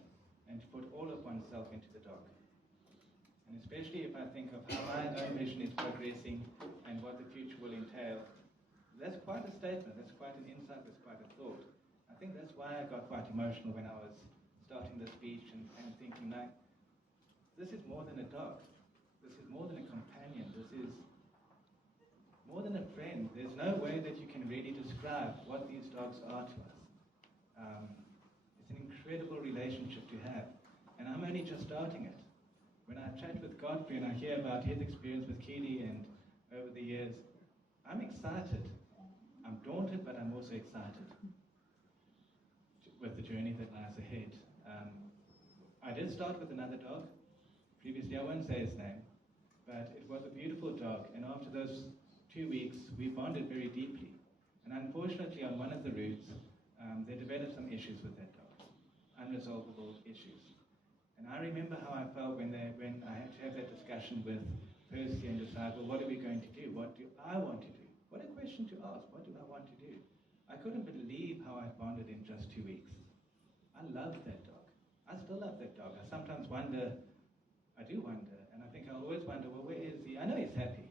and to put all of oneself into the dog. And especially if I think of how my own vision is progressing and what the future will entail, that's quite a statement, that's quite an insight, that's quite a thought. I think that's why I got quite emotional when I was starting the speech and thinking, like, this is more than a dog. This is more than a companion. This is more than a friend. There's no way that you can really describe what these dogs are to us. It's an incredible relationship to have. And I'm only just starting it. When I chat with Godfrey and I hear about his experience with Carli and over the years, I'm excited. I'm daunted, but I'm also excited with the journey that lies ahead. I did start with another dog. Previously, I won't say his name, but it was a beautiful dog. And after those 2 weeks, we bonded very deeply. And unfortunately, on one of the routes, they developed some issues with that dog, unresolvable issues. And I remember how I felt when I had to have that discussion with Percy and decide, well, what are we going to do? What do I want to do? What a question to ask. What do I want to do? I couldn't believe how I bonded in just 2 weeks. I loved that dog. I still love that dog. I sometimes wonder, I do wonder, and I think I always wonder, well, where is he? I know he's happy.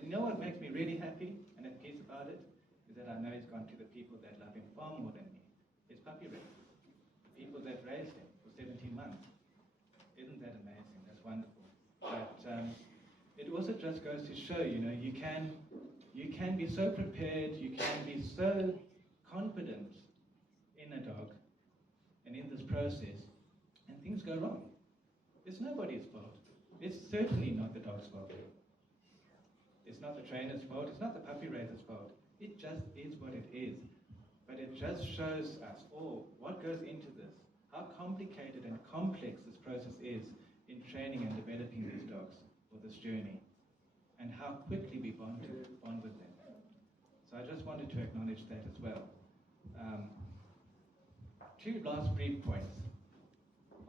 You know what makes me really happy and at peace about it? Is that I know he's gone to the people that love him far more than me. His puppy raisers, the people that raised him for 17 months. Isn't that amazing? That's wonderful. But it also just goes to show, you know, you can be so prepared, you can be so confident in a dog and in this process, and things go wrong. It's nobody's fault. It's certainly not the dog's fault. It's not the trainer's fault. It's not the puppy raiser's fault. It just is what it is. But it just shows us all what goes into this, how complicated and complex this process is in training and developing these dogs for this journey, and how quickly we bond with them. So I just wanted to acknowledge that as well. 2 last brief points.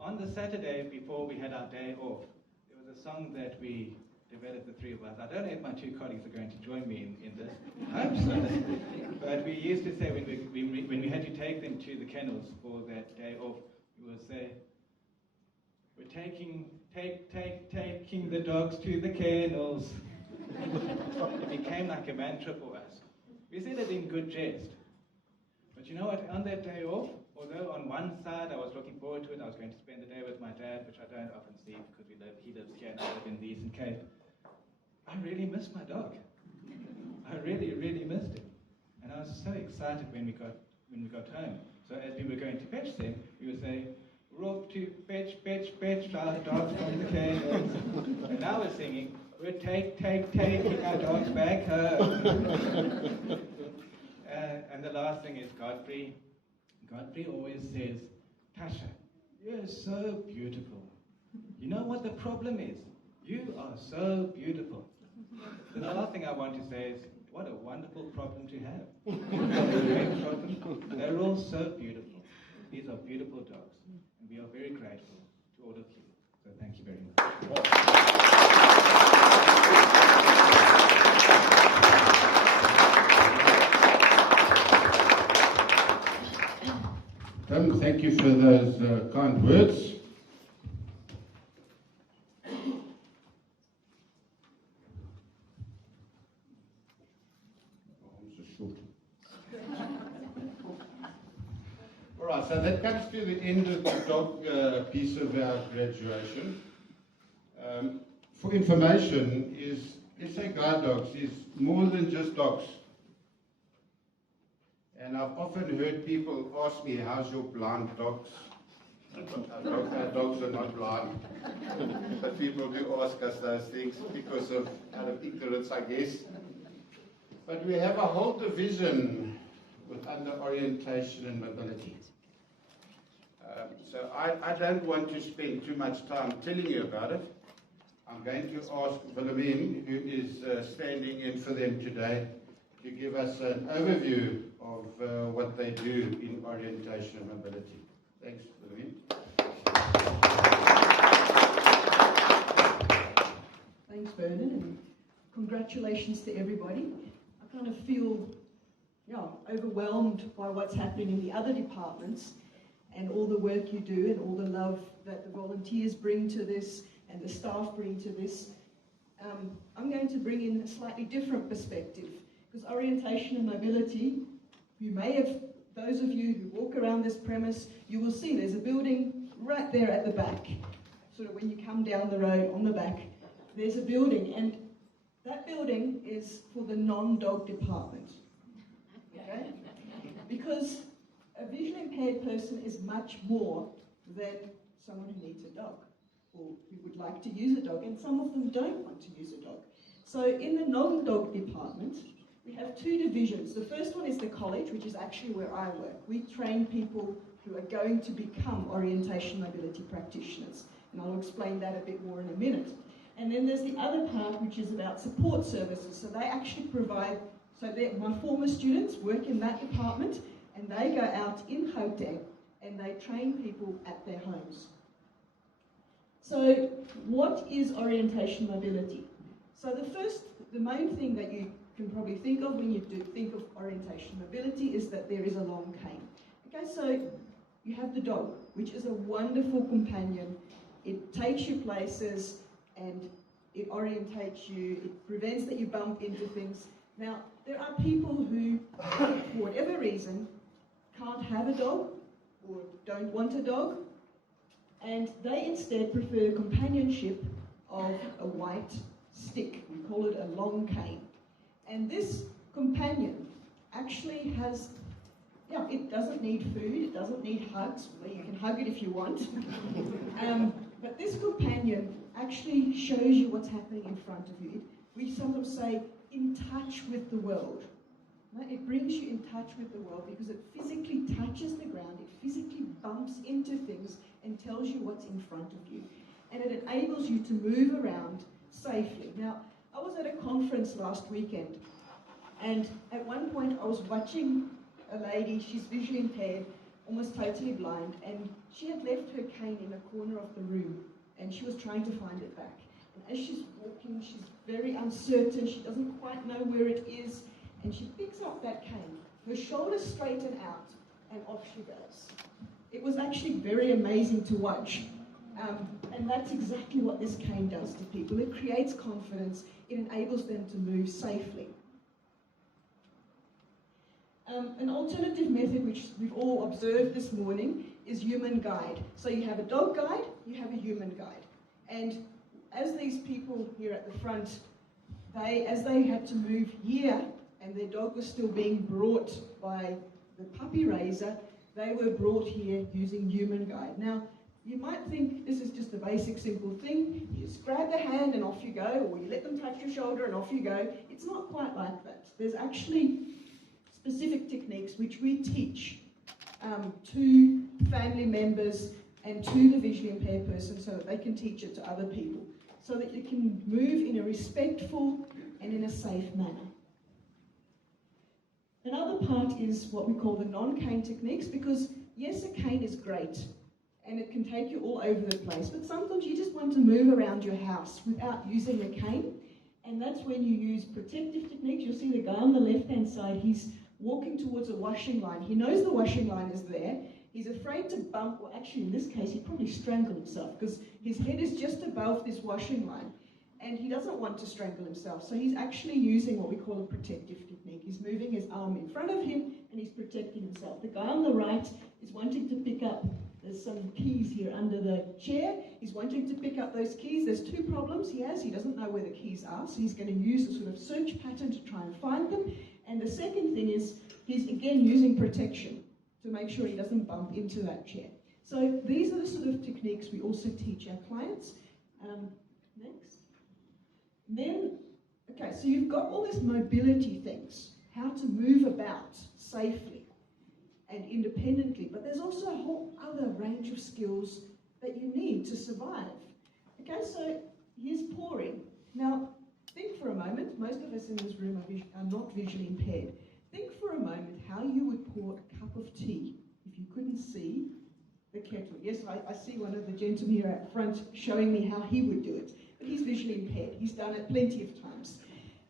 On the Saturday before we had our day off, there was a song that we developed, the 3 of us. I don't know if my 2 colleagues are going to join me in this. I hope so. But we used to say when we had to take them to the kennels for that day off, we would say, we're taking the dogs to the kennels. It became like a mantra for us. We said it in good jest. But you know what, on that day off, although on one side I was looking forward to it, I was going to spend the day with my dad, which I don't often see because he lives here and I live in the Eastern Cape. I really missed my dog. I really, really missed him. And I was so excited when we got home. So as we were going to fetch them, we would say, we're off to fetch our dogs from the kennels. And now we're singing, we're taking our dogs back home. And the last thing is Godfrey. Godfrey always says, Tasha, you're so beautiful. You know what the problem is? You are so beautiful. The last thing I want to say is, what a wonderful problem to have. What a great problem. They're all so beautiful. These are beautiful dogs. And we are very grateful to all of you. So thank you very much. Tim, thank you for those kind words. All right, so that comes to the end of the dog piece of our graduation. For information, SA Guide-Dogs is more than just dogs. And I've often heard people ask me, how's your blind dogs? Our dogs are not blind. But people do ask us those things because of out of ignorance, I guess. But we have a whole division under orientation and mobility. So I don't want to spend too much time telling you about it. I'm going to ask Wilhelmine, who is standing in for them today, to give us an overview of what they do in orientation and mobility. Thanks, Wilhelmine. Thanks, Vernon, and congratulations to everybody. I kind of feel overwhelmed by what's happening in the other departments and all the work you do and all the love that the volunteers bring to this and the staff bring to this. I'm going to bring in a slightly different perspective, because orientation and mobility, you may have, those of you who walk around this premise, you will see there's a building right there at the back. Sort of when you come down the road on the back, there's a building, and that building is for the non-dog department. Okay? Because a visually impaired person is much more than someone who needs a dog or who would like to use a dog, and some of them don't want to use a dog. So in the non-dog department, we have two divisions. The first one is the college, which is actually where I work. We train people who are going to become orientation mobility practitioners, and I'll explain that a bit more in a minute. And then there's the other part, which is about support services. So they actually provide, my former students work in that department, and they go out in Gauteng and they train people at their homes. So what is orientation mobility? So the main thing that you can probably think of when you think of orientation mobility is that there is a long cane. Okay, so you have the dog, which is a wonderful companion. It takes you places and it orientates you, it prevents that you bump into things. Now, there are people who, for whatever reason, can't have a dog or don't want a dog, and they instead prefer companionship of a white stick. We call it a long cane. And this companion actually has, it doesn't need food, it doesn't need hugs. Well, you can hug it if you want. But this companion actually shows you what's happening in front of you. We sometimes say, in touch with the world. Right? It brings you in touch with the world because it physically touches the ground, it physically bumps into things and tells you what's in front of you. And it enables you to move around safely. Now, I was at a conference last weekend, and at one point I was watching a lady, she's visually impaired, almost totally blind, and she had left her cane in a corner of the room, and she was trying to find it back. And as she's walking, she's very uncertain, she doesn't quite know where it is, and she picks up that cane. Her shoulders straighten out, and off she goes. It was actually very amazing to watch. And that's exactly what this cane does to people. It creates confidence, it enables them to move safely. An alternative method, which we've all observed this morning, is human guide. So you have a dog guide, you have a human guide. And as these people here at the front, as they had to move here, and their dog was still being brought by the puppy raiser, they were brought here using human guide. Now, you might think this is just a basic, simple thing. You just grab the hand and off you go, or you let them touch your shoulder and off you go. It's not quite like that. There's actually specific techniques which we teach to family members and to the visually impaired person so that they can teach it to other people, so that you can move in a respectful and in a safe manner. Another part is what we call the non-cane techniques, because yes, a cane is great and it can take you all over the place, but sometimes you just want to move around your house without using a cane, and that's when you use protective techniques. You'll see the guy on the left-hand side, he's walking towards a washing line. He knows the washing line is there. He's afraid to bump, well actually in this case he probably strangled himself because his head is just above this washing line. And he doesn't want to strangle himself, so he's actually using what we call a protective technique. He's moving his arm in front of him and he's protecting himself. The guy on the right is wanting to pick up, there's some keys here under the chair. He's wanting to pick up those keys. There's two problems he has. He doesn't know where the keys are, so he's going to use a sort of search pattern to try and find them. And the second thing is he's again using protection to make sure he doesn't bump into that chair. So these are the sort of techniques we also teach our clients. Next. Then, okay, so you've got all these mobility things, how to move about safely and independently, but there's also a whole other range of skills that you need to survive. Okay, so here's pouring. Now, think for a moment, most of us in this room are not visually impaired. Think for a moment how you would pour a cup of tea if you couldn't see the kettle. Yes, I see one of the gentlemen here at front showing me how he would do it, but he's visually impaired. He's done it plenty of times.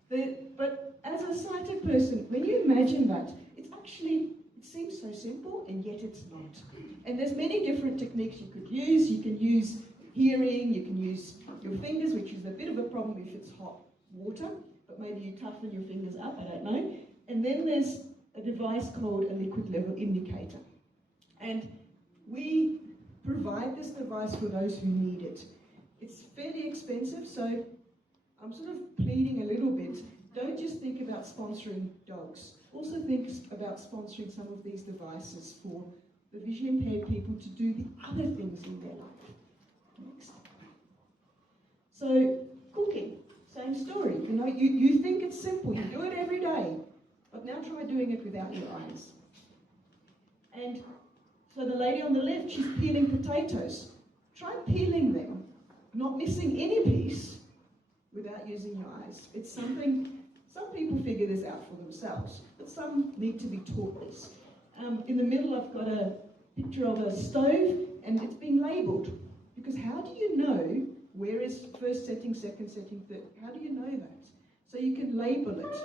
But as a sighted person, when you imagine that, it's actually, it seems so simple, and yet it's not. And there's many different techniques you could use. You can use hearing, you can use your fingers, which is a bit of a problem if it's hot water, but maybe you toughen your fingers up, I don't know. And then there's a device called a liquid level indicator. And we provide this device for those who need it. It's fairly expensive, so I'm sort of pleading a little bit. Don't just think about sponsoring dogs. Also think about sponsoring some of these devices for the visually impaired people to do the other things in their life. Next. So, cooking, same story. You know, you think it's simple, you do it every day, but now try doing it without your eyes. And so the lady on the left, she's peeling potatoes. Try peeling them, not missing any piece, without using your eyes. It's something, some people figure this out for themselves, but some need to be taught this. In the middle I've got a picture of a stove, and it's been labelled, because how do you know where is first setting, second setting, third? How do you know that? So you can label it.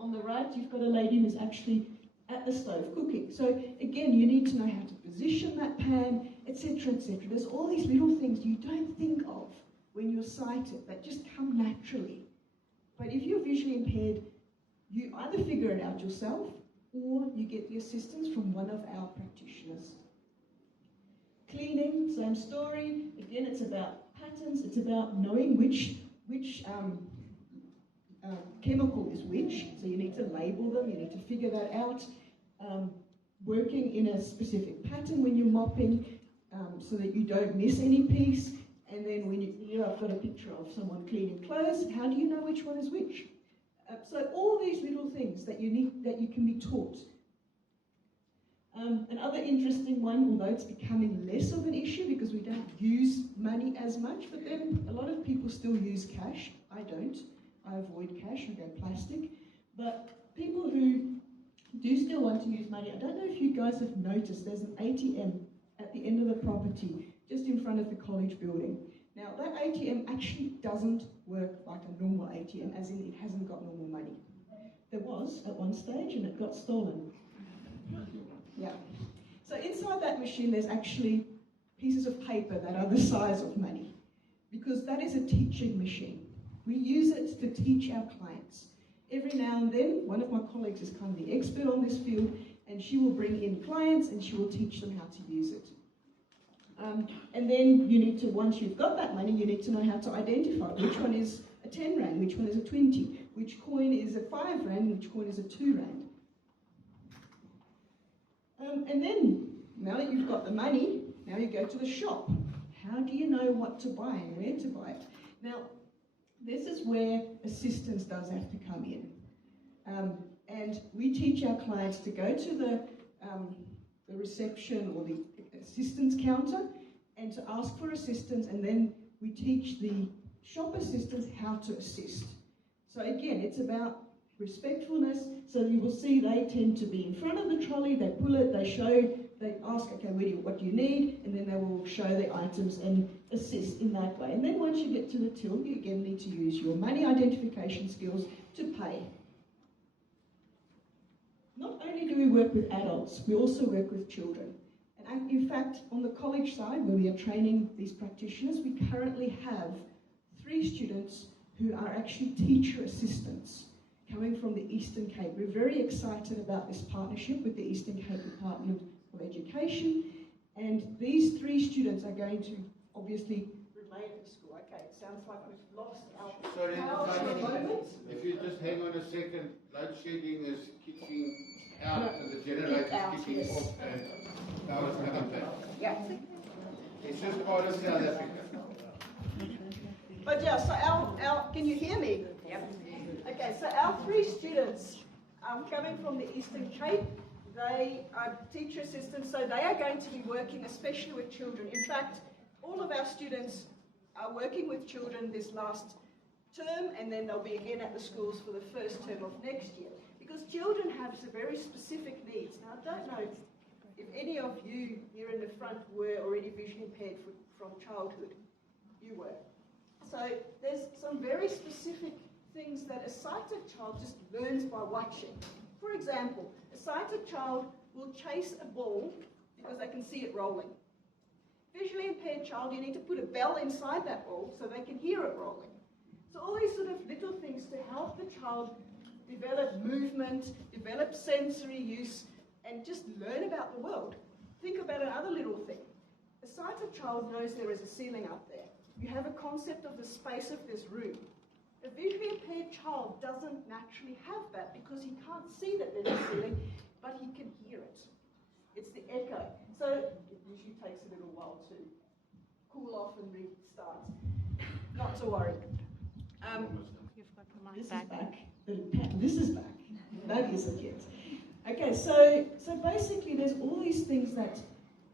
On the right you've got a lady who's actually at the stove cooking. So again, you need to know how to position that pan, etc., etc. There's all these little things you don't think of when you're sighted that just come naturally. But if you're visually impaired, you either figure it out yourself or you get the assistance from one of our practitioners. Cleaning, same story. Again, it's about patterns. It's about knowing which chemical is which. So you need to label them. You need to figure that out. Working in a specific pattern when you're mopping, so that you don't miss any piece. And then when here I've got a picture of someone cleaning clothes. How do you know which one is which? So all these little things that you need, that you can be taught. Another interesting one, although it's becoming less of an issue because we don't use money as much, but then a lot of people still use cash. I don't. I avoid cash, I go plastic. But people who do still want to use money, I don't know if you guys have noticed, there's an ATM at the end of the property, just in front of the college building. Now that ATM actually doesn't work like a normal ATM, as in it hasn't got normal money. There was at one stage and it got stolen. Yeah. So inside that machine there's actually pieces of paper that are the size of money, because that is a teaching machine. We use it to teach our clients. Every now and then, one of my colleagues is kind of the expert on this field, and she will bring in clients and she will teach them how to use it. And then you need to, once you've got that money, you need to know how to identify which one is a 10 rand, which one is a 20, which coin is a 5 rand, which coin is a 2 rand. And then, now that you've got the money, now you go to the shop. How do you know what to buy and where to buy it? Now, this is where assistance does have to come in. And we teach our clients to go to the reception or the assistance counter and to ask for assistance, and then we teach the shop assistants how to assist. So again, it's about respectfulness. So you will see they tend to be in front of the trolley, they pull it, they show, they ask, okay, what do you need? And then they will show the items and assist in that way. And then once you get to the till, you again need to use your money identification skills to pay. Not only do we work with adults, we also work with children. And in fact, on the college side, where we are training these practitioners, we currently have 3 students who are actually teacher assistants coming from the Eastern Cape. We're very excited about this partnership with the Eastern Cape Department of Education, and these 3 students are going to obviously remain at the school. Okay, it sounds like we've lost our power for a moment. If you just hang on a second, load shedding is kicking out and the generator is kicking off. Now it's coming back. Yeah. It's just part of South Africa. But yeah, so our can you hear me? Yep. Okay, so our 3 students coming from the Eastern Cape, they are teacher assistants, so they are going to be working especially with children. In fact, all of our students are working with children this last term, and then they'll be again at the schools for the first term of next year. Because children have some very specific needs. Now, I don't know if any of you here in the front were already visually impaired from childhood. You were. So there's some very specific things that a sighted child just learns by watching. For example, a sighted child will chase a ball because they can see it rolling. Visually impaired child, you need to put a bell inside that ball so they can hear it rolling. So all these sort of little things to help the child develop movement, develop sensory use, and just learn about the world. Think about another little thing. A sighted child knows there is a ceiling up there. You have a concept of the space of this room. A visually impaired child doesn't naturally have that because he can't see that there's a ceiling, but he can hear it. It's the echo. So it usually takes a little while to cool off and restart. Not to worry. This is back. This is back. That isn't yet. Okay, so basically there's all these things that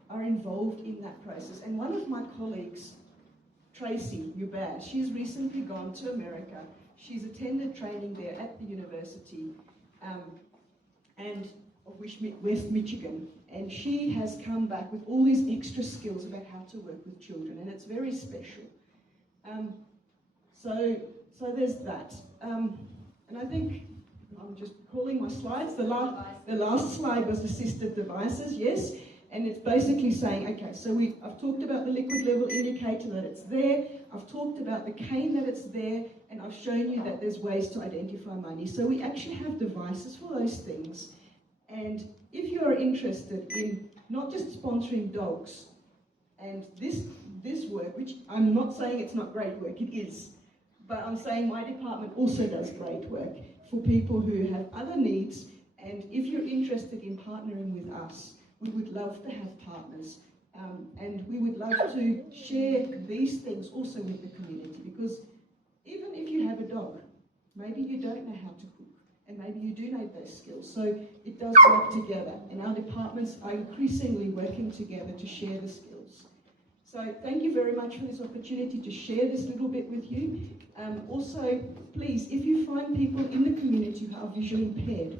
are involved in that process. And one of my colleagues, Tracy Ubad, she's recently gone to America. She's attended training there at the university, and of West Michigan. And she has come back with all these extra skills about how to work with children, and it's very special. So there's that. And I think I'm just calling my slides. The last slide was assistive devices, yes. And it's basically saying, okay, so I've talked about the liquid level indicator, that it's there. I've talked about the cane, that it's there. And I've shown you that there's ways to identify money. So we actually have devices for those things. And if you are interested in not just sponsoring dogs, and this work, which I'm not saying it's not great work, it is. But I'm saying my department also does great work for people who have other needs. And if you're interested in partnering with us, we would love to have partners, and we would love to share these things also with the community, because even if you have a dog, maybe you don't know how to cook, and maybe you do need those skills. So it does work together, and our departments are increasingly working together to share the skills. So thank you very much for this opportunity to share this little bit with you. Also, please, if you find people in the community who are visually impaired,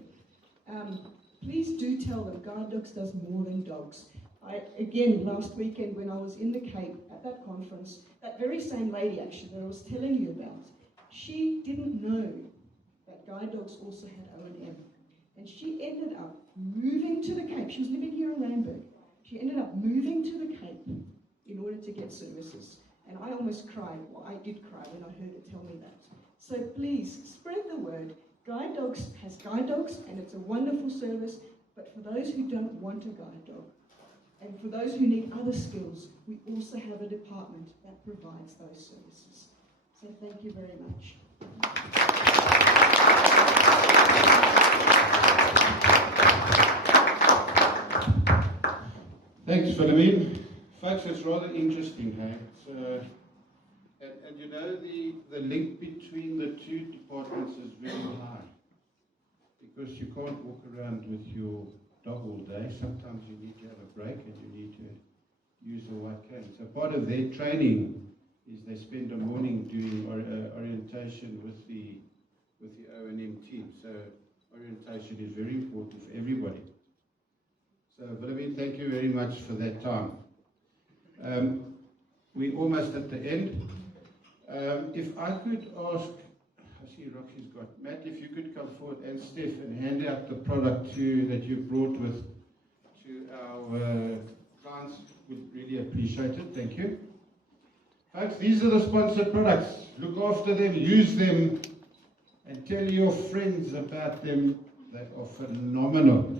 please do tell them Guide-Dogs does more than dogs. Again, last weekend when I was in the Cape at that conference, that very same lady actually that I was telling you about, she didn't know that Guide-Dogs also had O&M. And she ended up moving to the Cape. She was living here in Randburg. She ended up moving to the Cape in order to get services. And I almost cried. Well, I did cry when I heard her tell me that. So please, spread the word. Guide-Dogs has Guide-Dogs, and it's a wonderful service, but for those who don't want a guide dog, and for those who need other skills, we also have a department that provides those services. So thank you very much. Thanks, Philomene. Folks, it's rather interesting, hey? And you know, the link between the two departments is very high, because you can't walk around with your dog all day. Sometimes you need to have a break and you need to use the white cane. So part of their training is they spend a morning doing orientation with the O&M team. So orientation is very important for everybody. So Philomene, thank you very much for that time. We're almost at the end. If I could ask, I see Roxy's got, Matt, if you could come forward, and Steph, and hand out the product that you brought with to our clients, would really appreciate it. Thank you. Folks, these are the sponsored products. Look after them, use them, and tell your friends about them. They are phenomenal.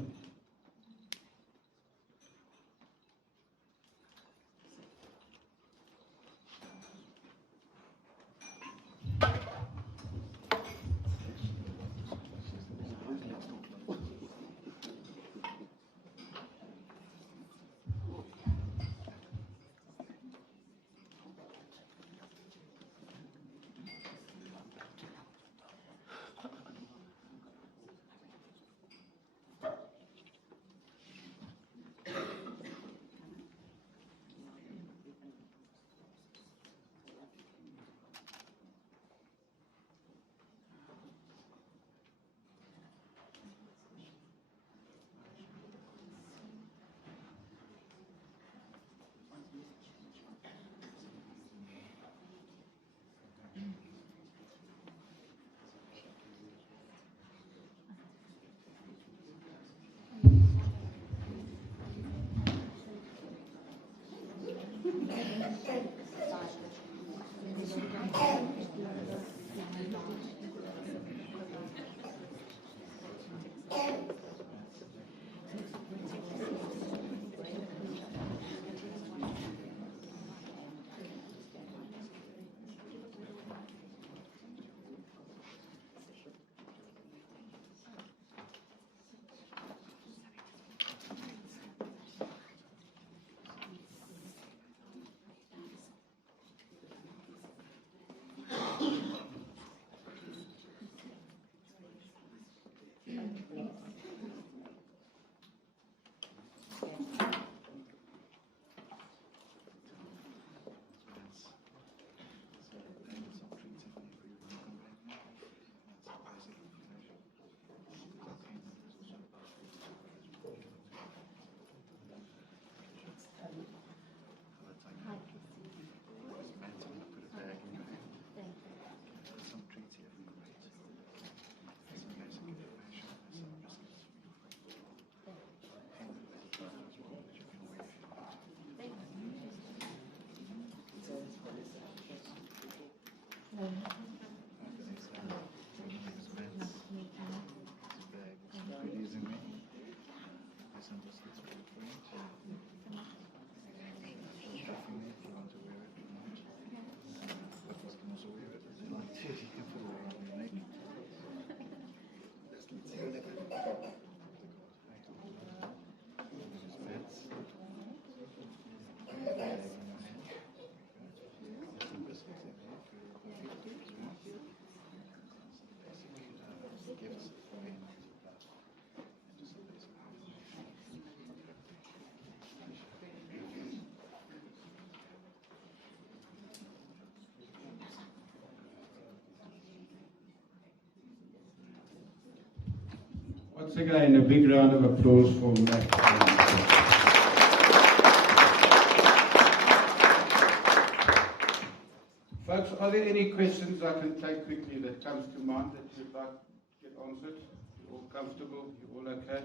Once again, a big round of applause for Matt. Folks, are there any questions I can take quickly that comes to mind that you'd like to get answered? You all comfortable? You all okay?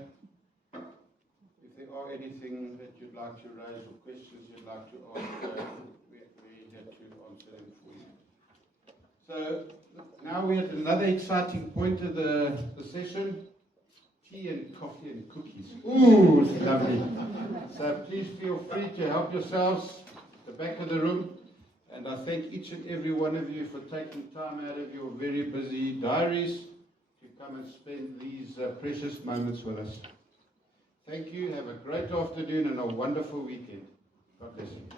If there are anything that you'd like to raise or questions you'd like to ask, we're here to answer them for you. So now we're at another exciting point of the session. Tea and coffee and cookies. Ooh, it's lovely. So please feel free to help yourselves at the back of the room. And I thank each and every one of you for taking time out of your very busy diaries to come and spend these precious moments with us. Thank you. Have a great afternoon and a wonderful weekend. God bless you.